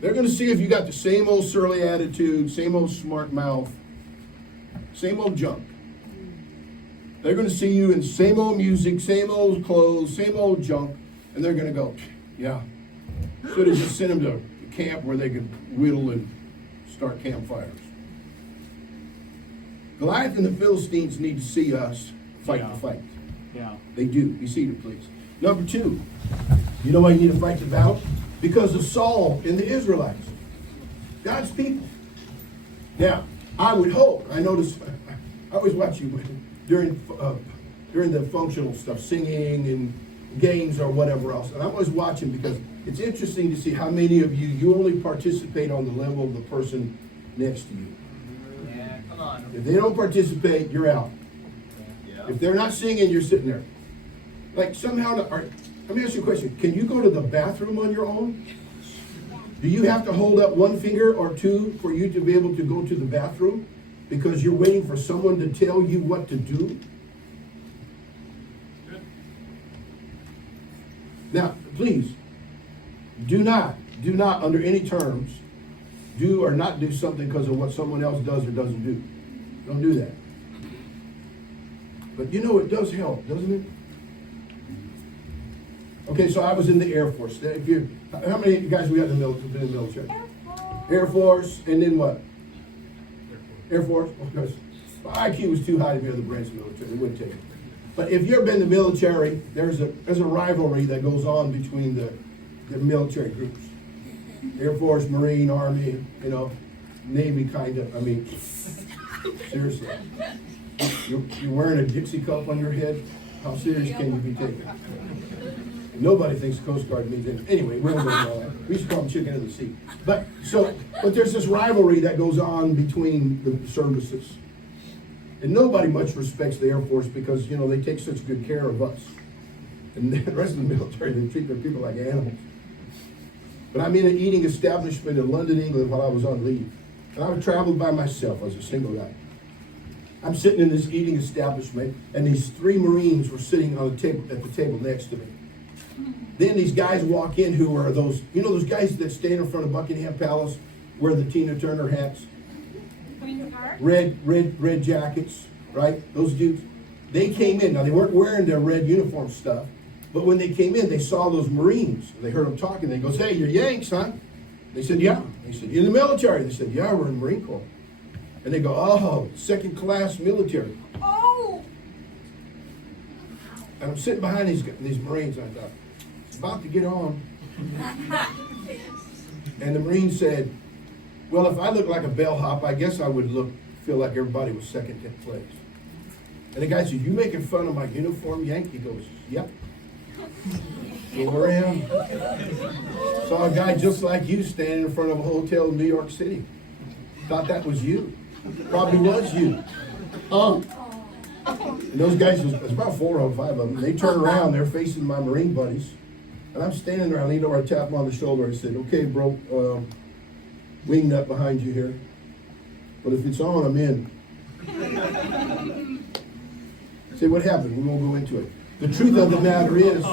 They're going to see if you got the same old surly attitude, same old smart mouth, same old junk. They're going to see you in same old music, same old clothes, same old junk, and they're going to go, "Yeah, should have just sent them to camp where they could whittle and start campfires." Goliath and the Philistines need to see us fight the fight. Yeah. They do. Be seated, please. Number two, you know why you need to fight the battle? Because of Saul and the Israelites, God's people. Now, I would hope, I notice, I always watch you during the functional stuff, singing and games or whatever else, and I'm always watching because it's interesting to see how many of you only participate on the level of the person next to you. Yeah, come on. If they don't participate, you're out. If they're not singing, you're sitting there. Like somehow, let me ask you a question. Can you go to the bathroom on your own? Do you have to hold up one finger or two for you to be able to go to the bathroom? Because you're waiting for someone to tell you what to do? Now, please, do not, under any terms, do or not do something because of what someone else does or doesn't do. Don't do that. But it does help, doesn't it? Okay, so I was in the Air Force. How many guys we got in the military? Air Force, and then what? Air Force. Because my IQ was too high to be in the branch of the military. They wouldn't take it. But if you've been in the military, there's a rivalry that goes on between the military groups. Air Force, Marine, Army, Navy kind of. I mean, seriously. You're wearing a Dixie cup on your head? How serious can you be taken? Nobody thinks Coast Guard means anything. Anyway, we don't know all that. We used to call them chicken of the sea. But there's this rivalry that goes on between the services. And nobody much respects the Air Force because, they take such good care of us. And the rest of the military, they treat their people like animals. But I'm in an eating establishment in London, England while I was on leave. And I traveled by myself as a single guy. I'm sitting in this eating establishment, and these 3 Marines were sitting on the table at the table next to me. Then these guys walk in who are those guys that stand in front of Buckingham Palace, wear the Tina Turner hats, red jackets, right? Those dudes. They came in. Now, they weren't wearing their red uniform stuff, but when they came in, they saw those Marines. They heard them talking. They goes, hey, you're Yanks, huh? They said, yeah. They said, you're in the military. They said, yeah, we're in the Marine Corps. And they go, oh, second-class military. Oh! And I'm sitting behind these Marines, and I thought, it's about to get on. And the Marine said, well, if I look like a bellhop, I guess I would feel like everybody was second in place. And the guy said, you making fun of my uniform, Yank? He goes, yep. Sure am. Saw a guy just like you standing in front of a hotel in New York City. Thought that was you. Probably was you. And those guys, there's about 4 or 5 of them. They turn around, they're facing my Marine buddies. And I'm standing there, I leaned over, I tapped him on the shoulder, I said, okay, bro, wing nut behind you here. But if it's on, I'm in. Say, what happened? We won't go into it. The truth of the matter is,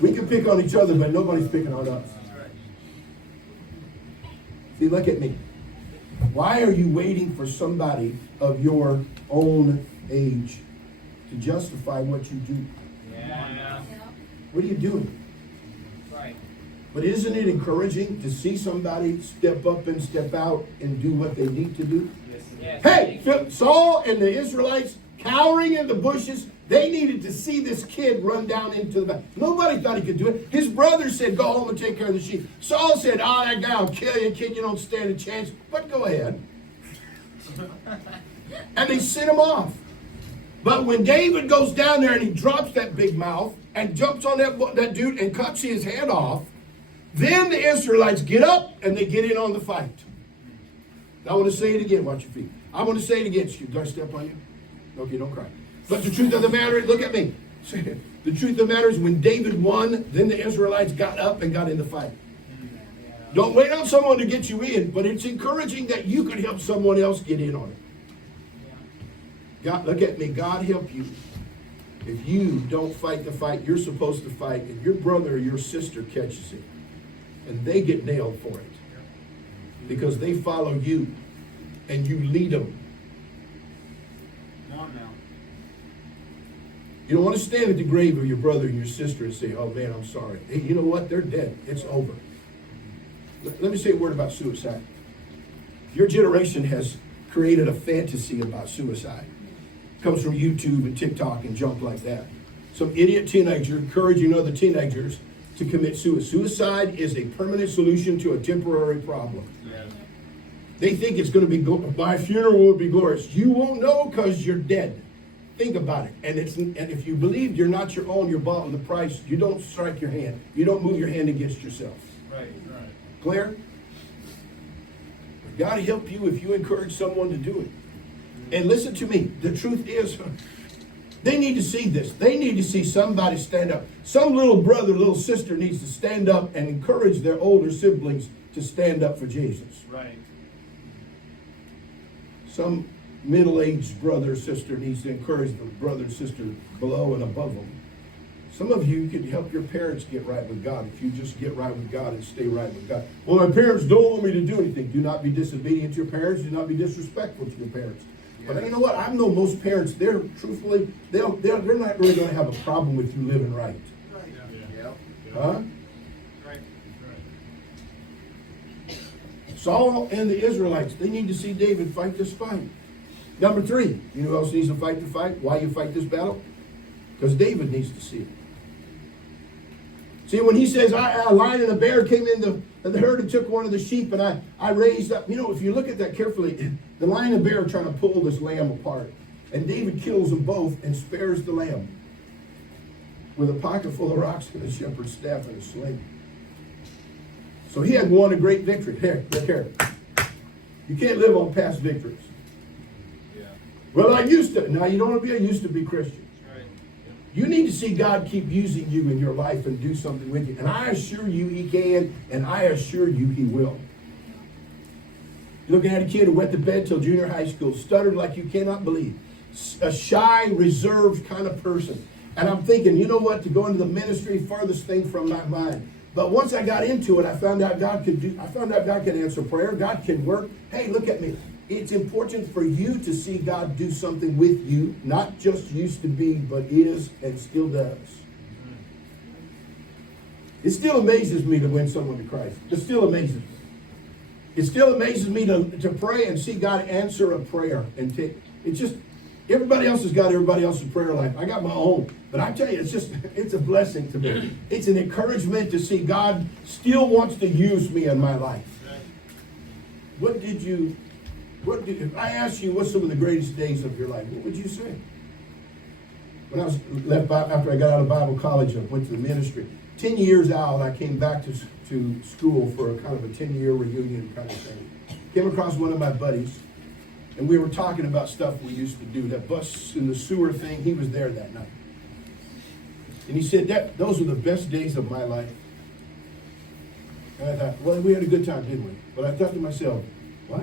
we can pick on each other, but nobody's picking on us. See, look at me. Why are you waiting for somebody of your own age to justify what you do? Yeah. What are you doing? Right. But isn't it encouraging to see somebody step up and step out and do what they need to do? Yes. Hey, Saul and the Israelites cowering in the bushes, they needed to see this kid run down into the back. Nobody thought he could do it. His brother said, go home and take care of the sheep. Saul said, oh, that guy will kill you, kid, you don't stand a chance. But go ahead. And they sent him off. But when David goes down there and he drops that big mouth and jumps on that dude and cuts his head off, then the Israelites get up and they get in on the fight. I want to say it again. Watch your feet. I want to say it again. Do I step on you? Okay, don't cry. But the truth of the matter, look at me. The truth of the matter is when David won, then the Israelites got up and got in the fight. Don't wait on someone to get you in, but it's encouraging that you could help someone else get in on it. God, look at me. God help you. If you don't fight the fight you're supposed to fight, and your brother or your sister catches it, and they get nailed for it, because they follow you, and you lead them. Come on now. You don't want to stand at the grave of your brother and your sister and say, oh man, I'm sorry. Hey, you know what? They're dead. It's over. Let me say a word about suicide. Your generation has created a fantasy about suicide. It comes from YouTube and TikTok and junk like that. Some idiot teenager encouraging other teenagers to commit suicide. Suicide is a permanent solution to a temporary problem. Yes. They think it's going to be, my funeral will be glorious. You won't know because you're dead. Think about it. And if you believe you're not your own, you're bought with a price, you don't strike your hand. You don't move your hand against yourself. Right. Clear? God help you if you encourage someone to do it. And listen to me. The truth is, they need to see this. They need to see somebody stand up. Some little brother, little sister needs to stand up and encourage their older siblings to stand up for Jesus. Right. Some middle-aged brother or sister needs to encourage the brother and sister below and above them. Some of you could help your parents get right with God if you just get right with God and stay right with God. Well, my parents don't want me to do anything. Do not be disobedient to your parents. Do not be disrespectful to your parents. But you know what? I know most parents, they're truthfully, they're not really going to have a problem with you living right. Yeah. Huh? Right. Saul and the Israelites, they need to see David fight this fight. Number 3, you know who else needs to fight the fight? Why you fight this battle? Because David needs to see it. See, when he says, a lion and a bear came in the herd and took one of the sheep, and I raised up. You know, if you look at that carefully, the lion and bear are trying to pull this lamb apart. And David kills them both and spares the lamb with a pocket full of rocks and a shepherd's staff and a sling. So he had won a great victory. Here, look here. You can't live on past victories. Yeah. Well, I used to. Now, you don't want to be a used to be Christian. Right. You need to see God keep using you in your life and do something with you. And I assure you he can, and I assure you he will. Looking at a kid who went to bed till junior high school, stuttered like you cannot believe. A shy, reserved kind of person. And I'm thinking, you know what, to go into the ministry, farthest thing from my mind. But once I got into it, I found out God could answer prayer. God can work. Hey, look at me. it's important for you to see God do something with you, not just used to be, but is and still does. It still amazes me to win someone to Christ. It still amazes me. It still amazes me to pray and see God answer a prayer. And it's just, everybody else has got everybody else's prayer life. I got my own. But I tell you, it's a blessing to me. It's an encouragement to see God still wants to use me in my life. If I asked you what's some of the greatest days of your life, what would you say? When I was left after I got out of Bible college, I went to the ministry. 10 years out, I came back to school for a kind of a 10-year reunion kind of thing. Came across one of my buddies, and we were talking about stuff we used to do. That bus in the sewer thing, he was there that night. And he said, those were the best days of my life. And I thought, well, we had a good time, didn't we? But I thought to myself, what?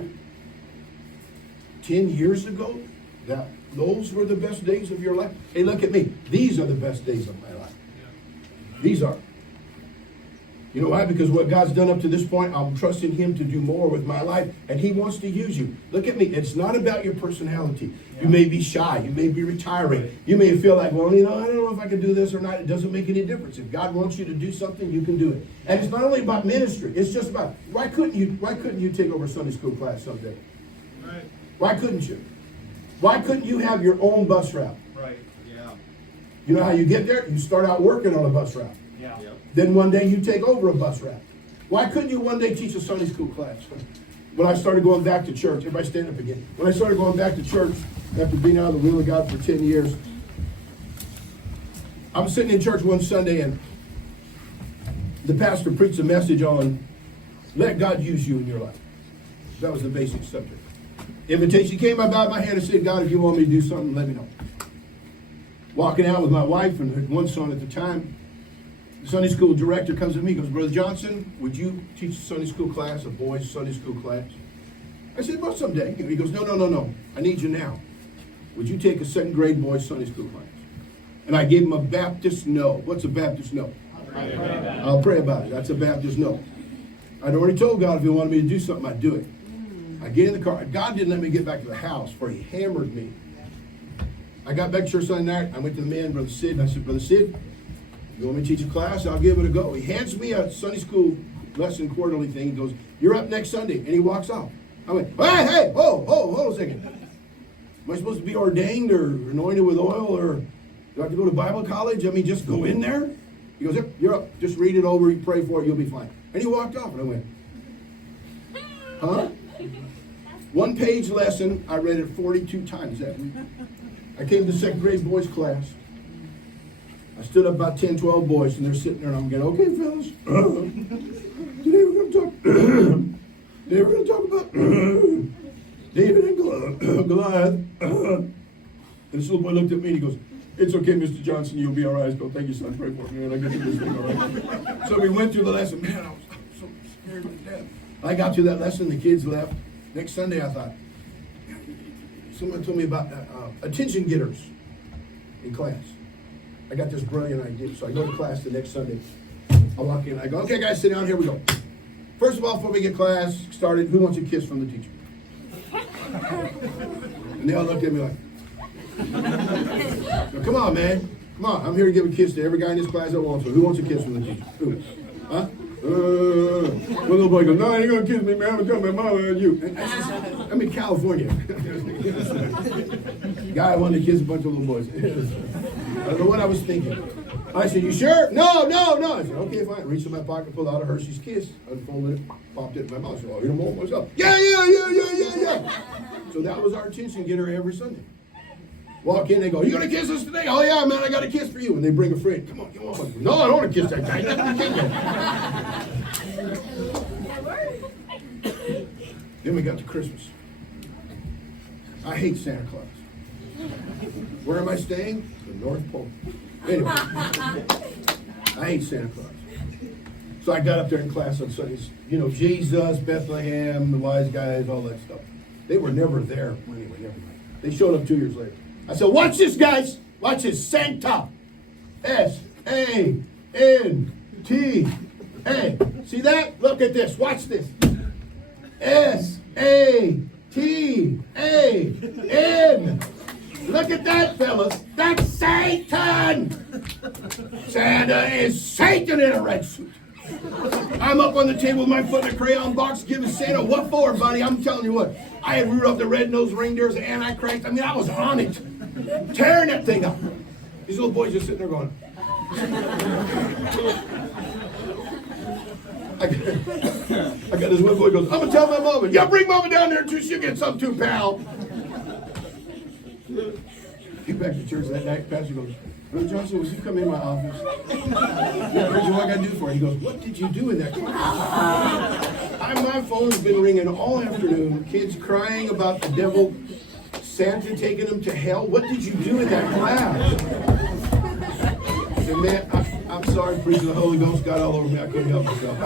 10 years ago, those were the best days of your life? Hey, look at me. These are the best days of my life. These are. You know why? Because what God's done up to this point, I'm trusting Him to do more with my life, and He wants to use you. Look at me. It's not about your personality. You may be shy. You may be retiring. You may feel like, well, I don't know if I can do this or not. It doesn't make any difference. If God wants you to do something, you can do it. And it's not only about ministry. It's just about, why couldn't you take over Sunday school class someday? Right. Why couldn't you? Why couldn't you have your own bus route? Right. Yeah. You know how you get there? You start out working on a bus route. Yeah. Yep. Then one day you take over a bus route. Why couldn't you one day teach a Sunday school class? When I started going back to church, everybody stand up again. When I started going back to church, after being out of the will of God for 10 years, I was sitting in church one Sunday and the pastor preached a message on let God use you in your life. That was the basic subject. Invitation came, I bowed my head and said, God, if you want me to do something, let me know. Walking out with my wife and one son at the time, the Sunday school director comes to me and goes, Brother Johnson, would you teach a Sunday school class, a boys' Sunday school class? I said, well, someday. He goes, no. I need you now. Would you take a second grade boys' Sunday school class? And I gave him a Baptist no. What's a Baptist no? I'll pray about it. That's a Baptist no. I'd already told God if He wanted me to do something, I'd do it. I get in the car. God didn't let me get back to the house, for He hammered me. I got back to church Sunday night. I went to the man, Brother Sid, and I said, Brother Sid, you want me to teach a class? I'll give it a go. He hands me a Sunday school lesson quarterly thing. He goes, you're up next Sunday. And he walks off. I went, hey, hold a second. Am I supposed to be ordained or anointed with oil, or do I have to go to Bible college? I mean, just go in there? He goes, yep, you're up. Just read it over, you pray for it, you'll be fine. And he walked off, and I went, huh? 1 page lesson, I read it 42 times that week. I came to second grade boys class. I stood up about 10, 12 boys, and they're sitting there, and I'm going, okay, fellas, today we're going to talk about David and Goliath. And this little boy looked at me, and he goes, it's okay, Mr. Johnson, you'll be all right. I go, thank you, son, pray for me, and I get through this thing, all right? So we went through the lesson. Man, I was so scared to death. I got through that lesson, the kids left. Next Sunday, I thought, someone told me about attention getters in class. I got this brilliant idea. So I go to class the next Sunday. I walk in. I go, okay, guys, sit down. Here we go. First of all, before we get class started, who wants a kiss from the teacher? And they all looked at me like, no, come on, man. Come on. I'm here to give a kiss to every guy in this class that wants one. Who wants a kiss from the teacher? Who? Huh? One little boy goes, no, I ain't going to kiss me, man. I'm going to tell my mama and you. I'm in California. Guy wanted to kiss a bunch of little boys. I don't know what I was thinking. I said, you sure? No. I said, okay, fine. Reached in my pocket, pulled out a Hershey's Kiss, unfolded it, popped it in my mouth. I said, oh, you don't want myself? Yeah. So that was our attention getter every Sunday. Walk in, they go, you going to kiss us today? Oh, yeah, man, I got a kiss for you. And they bring a friend. Come on. No, I don't want to kiss that guy. Then we got to Christmas. I hate Santa Claus. Where am I staying? The North Pole. Anyway, I hate Santa Claus. So I got up there in class on Sundays. You know, Jesus, Bethlehem, the wise guys, all that stuff. They were never there. Anyway, never mind. They showed up 2 years later. I said, watch this, guys. Watch this. Santa. S-A-N-T-A. See that? Look at this. Watch this. S-A-N-T-A. T-A-N. Look at that, fellas. That's Satan. Santa is Satan in a red suit. I'm up on the table with my foot in a crayon box giving Santa, what for, buddy? I'm telling you what. I had Rudolph the Red-Nosed Reindeer's Antichrist. I mean, I was on it. Tearing that thing up. These little boys just sitting there going. I got this one boy goes, I'm going to tell my mama. Yeah, bring mama down there too. She'll get some too, pal. Get back to church that night. Pastor goes, Brother Johnson, would you come in my office? Yeah, Bridget, what I got to do for you? He goes, what did you do in that class? My phone's been ringing all afternoon. Kids crying about the devil, Santa taking them to hell. What did you do in that class? I said, man, I'm sorry, preacher, the Holy Ghost got all over me. I couldn't help myself.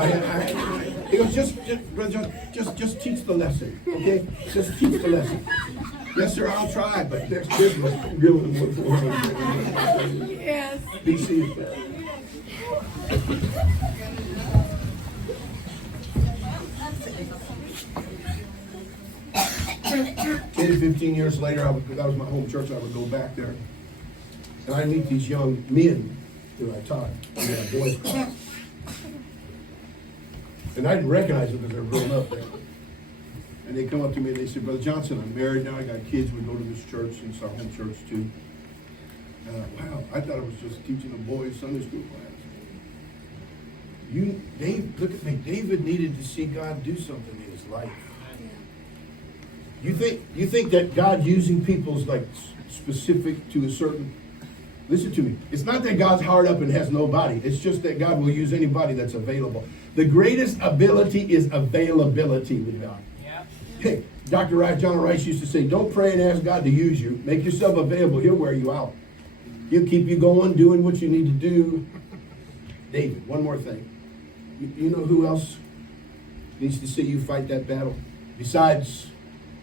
He goes, Brother Johnson, just teach the lesson, okay? Just teach the lesson. Yes, sir, I'll try, but next Christmas, give them one for me. Yes. Be seated. 10-15 years later, that was my home church, I would go back there. And I'd meet these young men who I taught in that boys' class. And I didn't recognize them because they were growing up there. And they come up to me and they said, Brother Johnson, I'm married now, I got kids, we go to this church, and it's our home church too. And wow, I thought I was just teaching a boys' Sunday school class. Dave, look at me, David needed to see God do something in his life. You think that God using people's like specific to a certain, listen to me, it's not that God's hard up and has no body, it's just that God will use anybody that's available. The greatest ability is availability with God. Hey, Dr. John Rice used to say, don't pray and ask God to use you. Make yourself available. He'll wear you out. He'll keep you going, doing what you need to do. David, one more thing. You know who else needs to see you fight that battle? Besides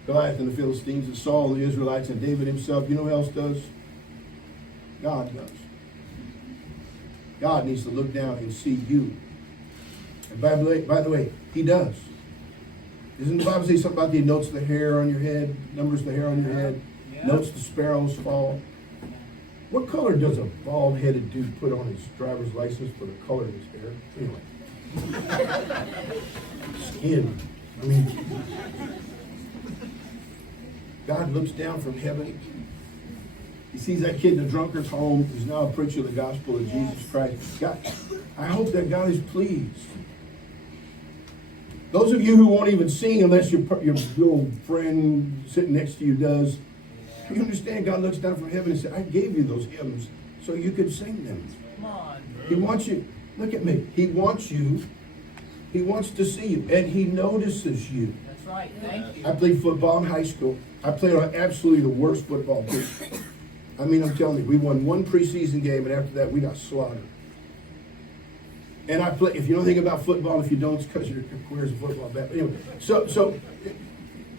Goliath and the Philistines and Saul and the Israelites and David himself, you know who else does? God does. God needs to look down and see you. And by the way, he does. Doesn't the Bible say something about he notes the hair on your head, numbers the hair on your head, notes the sparrows fall? What color does a bald-headed dude put on his driver's license for the color of his hair? Anyway. Skin. I mean, God looks down from heaven. He sees that kid in the drunkard's home who's now a preacher of the gospel of Jesus Christ. God, I hope that God is pleased. Those of you who won't even sing unless your little friend sitting next to you does, you understand God looks down from heaven and says, I gave you those hymns so you could sing them. Come on. He wants you, look at me, he wants you, he wants to see you, and he notices you. That's right, thank you. I played football in high school. I played on absolutely the worst football team. I mean, I'm telling you, we won one preseason game, and after that, we got slaughtered. And I play, if you don't think about football, if you don't, it's because your career is a football bat. Anyway, so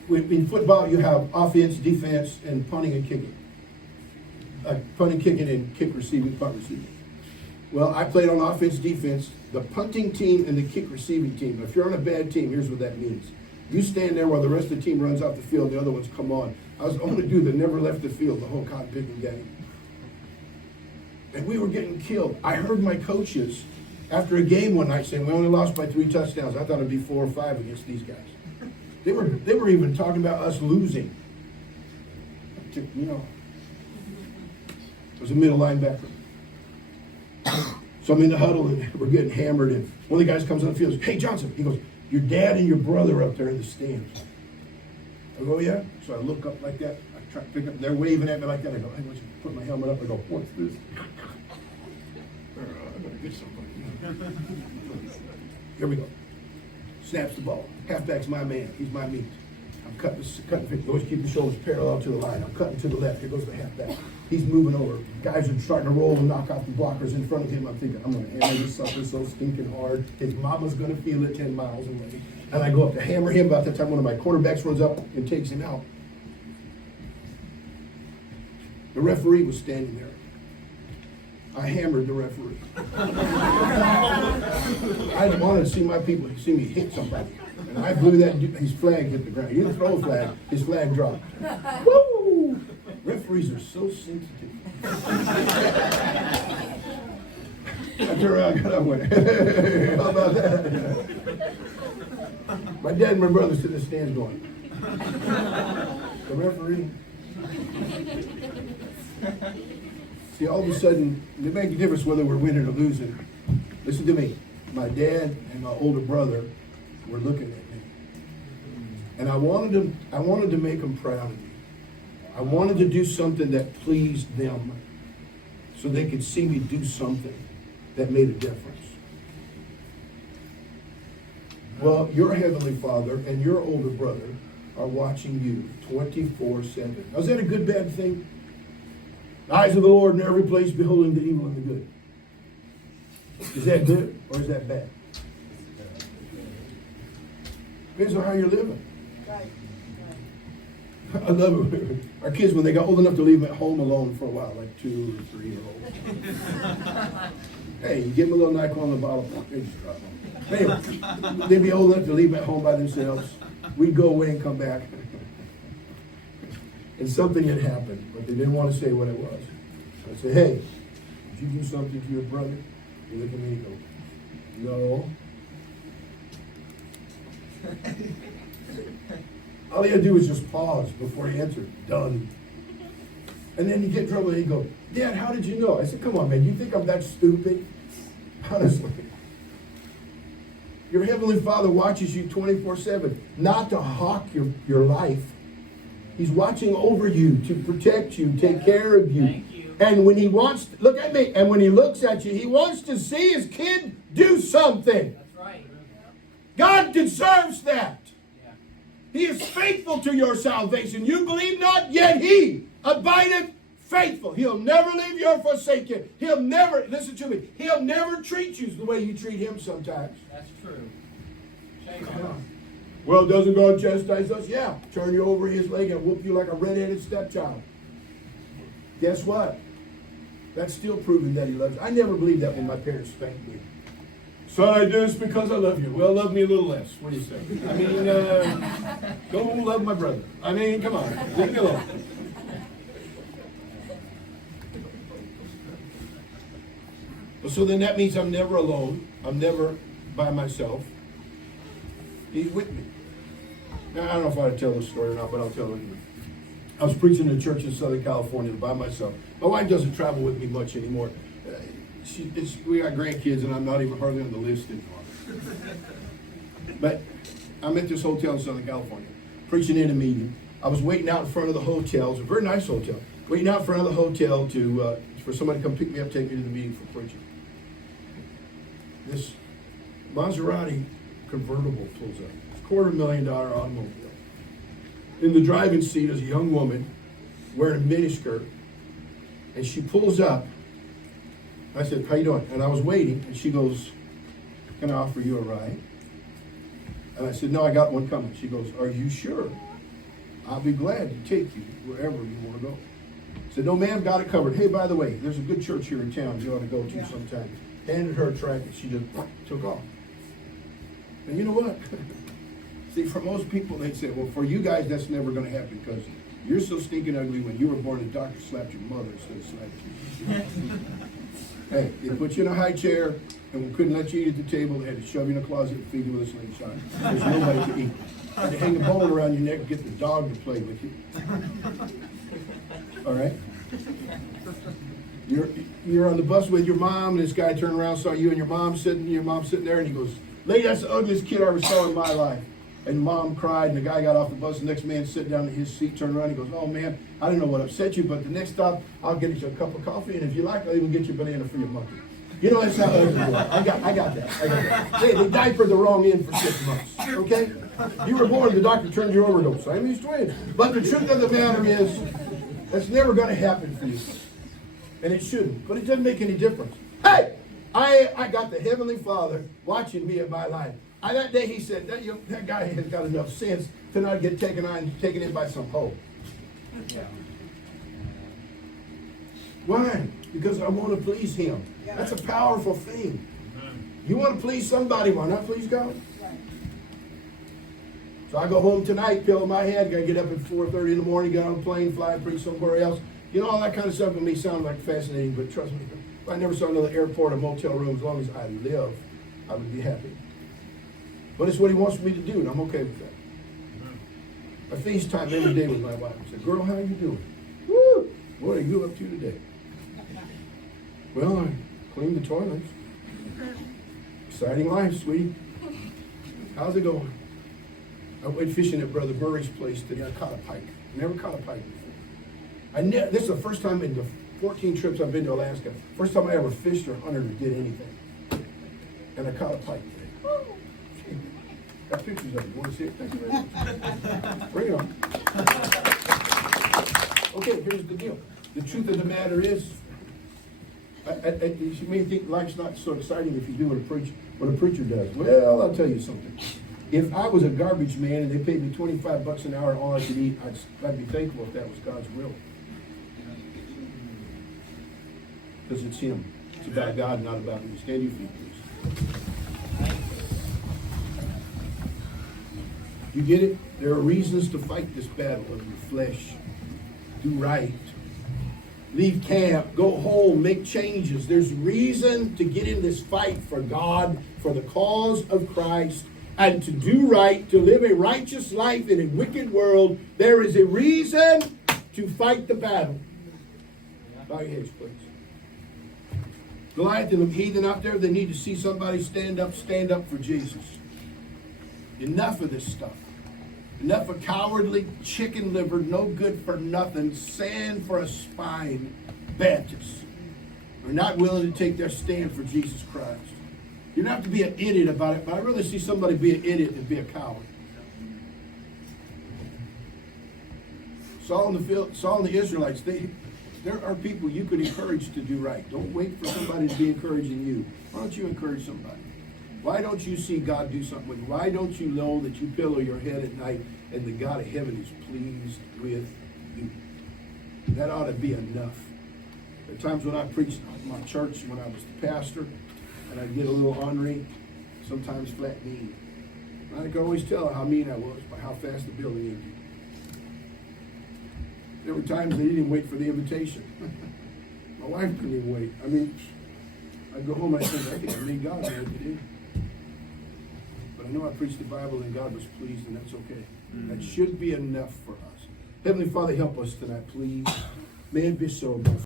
in football, you have offense, defense, and punting and kicking. Punting, kicking, and kick receiving, punt receiving. Well, I played on offense, defense, the punting team, and the kick receiving team. But if you're on a bad team, here's what that means. You stand there while the rest of the team runs off the field, the other ones come on. I was the only dude that never left the field the whole cotton picking game. And we were getting killed. I heard my coaches after a game one night saying, we only lost by 3 touchdowns. I thought it'd be 4 or 5 against these guys. They were even talking about us losing. You know, I was a middle linebacker. So I'm in the huddle and we're getting hammered, and one of the guys comes on the field and says, hey, Johnson, he goes, your dad and your brother are up there in the stands. I go, yeah? So I look up like that. I try to pick up. They're waving at me like that. I go, hey, let's put my helmet up. I go, what's this? I better get somebody. Here we go. Snaps the ball. Halfback's my man. He's my meat. I'm cutting. Always keep the shoulders parallel to the line. I'm cutting to the left. Here goes the halfback. He's moving over. Guys are starting to roll and knock out the blockers in front of him. I'm thinking, I'm going to hammer this sucker so stinking hard. His mama's going to feel it 10 miles away. And I go up to hammer him. About that time, one of my cornerbacks runs up and takes him out. The referee was standing there. I hammered the referee. I wanted to see my people see me hit somebody. And I blew that, his flag hit the ground. He didn't throw a flag, his flag dropped. Woo! Referees are so sensitive. I turned around and I went, how about that? My dad and my brother sit in the stands going, the referee. See, all of a sudden, it makes a difference whether we're winning or losing. Listen to me. My dad and my older brother were looking at me. And I wanted to make them proud of me. I wanted to do something that pleased them so they could see me do something that made a difference. Well, your Heavenly Father and your older brother are watching you 24/7. Now, is that a good, bad thing? The eyes of the Lord in every place, beholding the evil and the good. Is that good or is that bad? Depends on how you're living. Right. I love it. Our kids, when they got old enough to leave them at home alone for a while, like 2 or 3 year olds. Hey, you give them a little NyQuil in the bottle, they just drop them. Anyway, they'd be old enough to leave them at home by themselves. We'd go away and come back. And something had happened, but they didn't want to say what it was. So I said, hey, did you do something to your brother? You look at me and go, no. All he had to do was just pause before he answered. Done. And then you get in trouble and you go, Dad, how did you know? I said, come on, man, you think I'm that stupid? Honestly. Your Heavenly Father watches you 24/7, not to hawk your life. He's watching over you to protect you, take care of you. Thank you. And when he wants, look at me, and when he looks at you, he wants to see his kid do something. That's right. God deserves that. Yeah. He is faithful to your salvation. You believe not, yet he abideth faithful. He'll never leave you or forsake you. He'll never, listen to me, he'll never treat you the way you treat him sometimes. That's true. Shame Come on. on. Well, doesn't God chastise us? Yeah. Turn you over his leg and whoop you like a red-headed stepchild. Guess what? That's still proving that he loves you. I never believed that when my parents spanked me. Son, I do this because I love you. Well, love me a little less. What do you say? I mean, go love my brother. I mean, come on. Leave me alone. So then that means I'm never alone. I'm never by myself. He's with me. Now, I don't know if I ought to tell this story or not, but I'll tell it. I was preaching in a church in Southern California by myself. My wife doesn't travel with me much anymore. We got grandkids, and I'm not even hardly on the list anymore. But I'm at this hotel in Southern California, preaching in a meeting. I was waiting out in front of the hotel. It's a very nice hotel. Waiting out in front of the hotel for somebody to come pick me up, take me to the meeting for preaching. This Maserati convertible pulls up. It's a $250,000 automobile. In the driving seat is a young woman wearing a miniskirt, and she pulls up. I said, how you doing? And I was waiting, and she goes, can I offer you a ride? And I said, no, I got one coming. She goes, are you sure? I'll be glad to take you wherever you want to go. I said, no, ma'am, got it covered. Hey, by the way, there's a good church here in town you ought to go to sometime. Handed her a tract, and she just took off. And you know what? See, for most people, they'd say, well, for you guys, that's never going to happen because you're so stinking ugly. When you were born, the doctor slapped your mother instead of slapping you. Hey, they put you in a high chair, and we couldn't let you eat at the table. They had to shove you in a closet and feed you with a slingshot. There's nobody to eat. They had to hang a bone around your neck and get the dog to play with you. All right? You're on the bus with your mom, and this guy turned around, saw you and your mom sitting there, and he goes, lady, that's the ugliest kid I ever saw in my life. And mom cried, and the guy got off the bus. The next man sat down in his seat, turned around, he goes, oh man, I don't know what upset you, but the next stop, I'll get you a cup of coffee, and if you like, I'll even get you a banana for your monkey. You know, that's how ugly you are. I got that. Hey, they diapered the wrong end for 6 months, okay? You were born, the doctor turned you over, don't Siamese twins. But the truth of the matter is, that's never going to happen for you. And it shouldn't, but it doesn't make any difference. Hey, I got the Heavenly Father watching me in my life. That day he said, that guy has got enough sense to not get taken in by some hoe. Yeah. Why? Because I want to please him. That's a powerful thing. You want to please somebody, why not please God? So I go home tonight, pillow my head, gotta get up at 4:30 in the morning, get on a plane, fly, preach somewhere else. You know, all that kind of stuff to me sounds like fascinating, but trust me, if I never saw another airport or motel room, as long as I live, I would be happy. But it's what he wants me to do, and I'm okay with that. I FaceTime every day with my wife. I say, girl, how you doing? Woo! What are you up to today? Well, I cleaned the toilets. Exciting life, sweetie. How's it going? I went fishing at Brother Murray's place today. I caught a pike. Never caught a pike before. This is the first time in the 14 trips I've been to Alaska. First time I ever fished or hunted or did anything. And I caught a pike today. Got pictures of it. You want to see it? Thank you very much. Bring it on. Okay, here's the deal. The truth of the matter is, you may think life's not so exciting if you do what a preacher does. Well, I'll tell you something. If I was a garbage man and they paid me $25 an hour and all I could eat, I'd be thankful if that was God's will. Because it's Him. It's about God, not about me. Stand your feet, please. You get it? There are reasons to fight this battle of your flesh. Do right. Leave camp. Go home. Make changes. There's reason to get in this fight for God, for the cause of Christ, and to do right, to live a righteous life in a wicked world. There is a reason to fight the battle. Bow your heads, please. Goliath and the heathen out there, they need to see somebody stand up for Jesus. Enough of this stuff. Enough of cowardly, chicken-livered, no good for nothing, sand for a spine Baptists are not willing to take their stand for Jesus Christ. You don't have to be an idiot about it, but I'd rather see somebody be an idiot than be a coward. Saul and the Israelites, there are people you could encourage to do right. Don't wait for somebody to be encouraging you. Why don't you encourage somebody? Why don't you see God do something with you? Why don't you know that you pillow your head at night and the God of heaven is pleased with you? That ought to be enough. There are times when I preached in my church, when I was the pastor, and I'd get a little ornery, sometimes flat mean. And I could always tell how mean I was by how fast the building emptied. There were times they didn't even wait for the invitation. My wife couldn't even wait. I mean, I'd go home and I'd think, I think I made God mad today. But I know I preached the Bible and God was pleased, and that's okay. That should be enough for us. Heavenly Father, help us tonight, please. May it be so.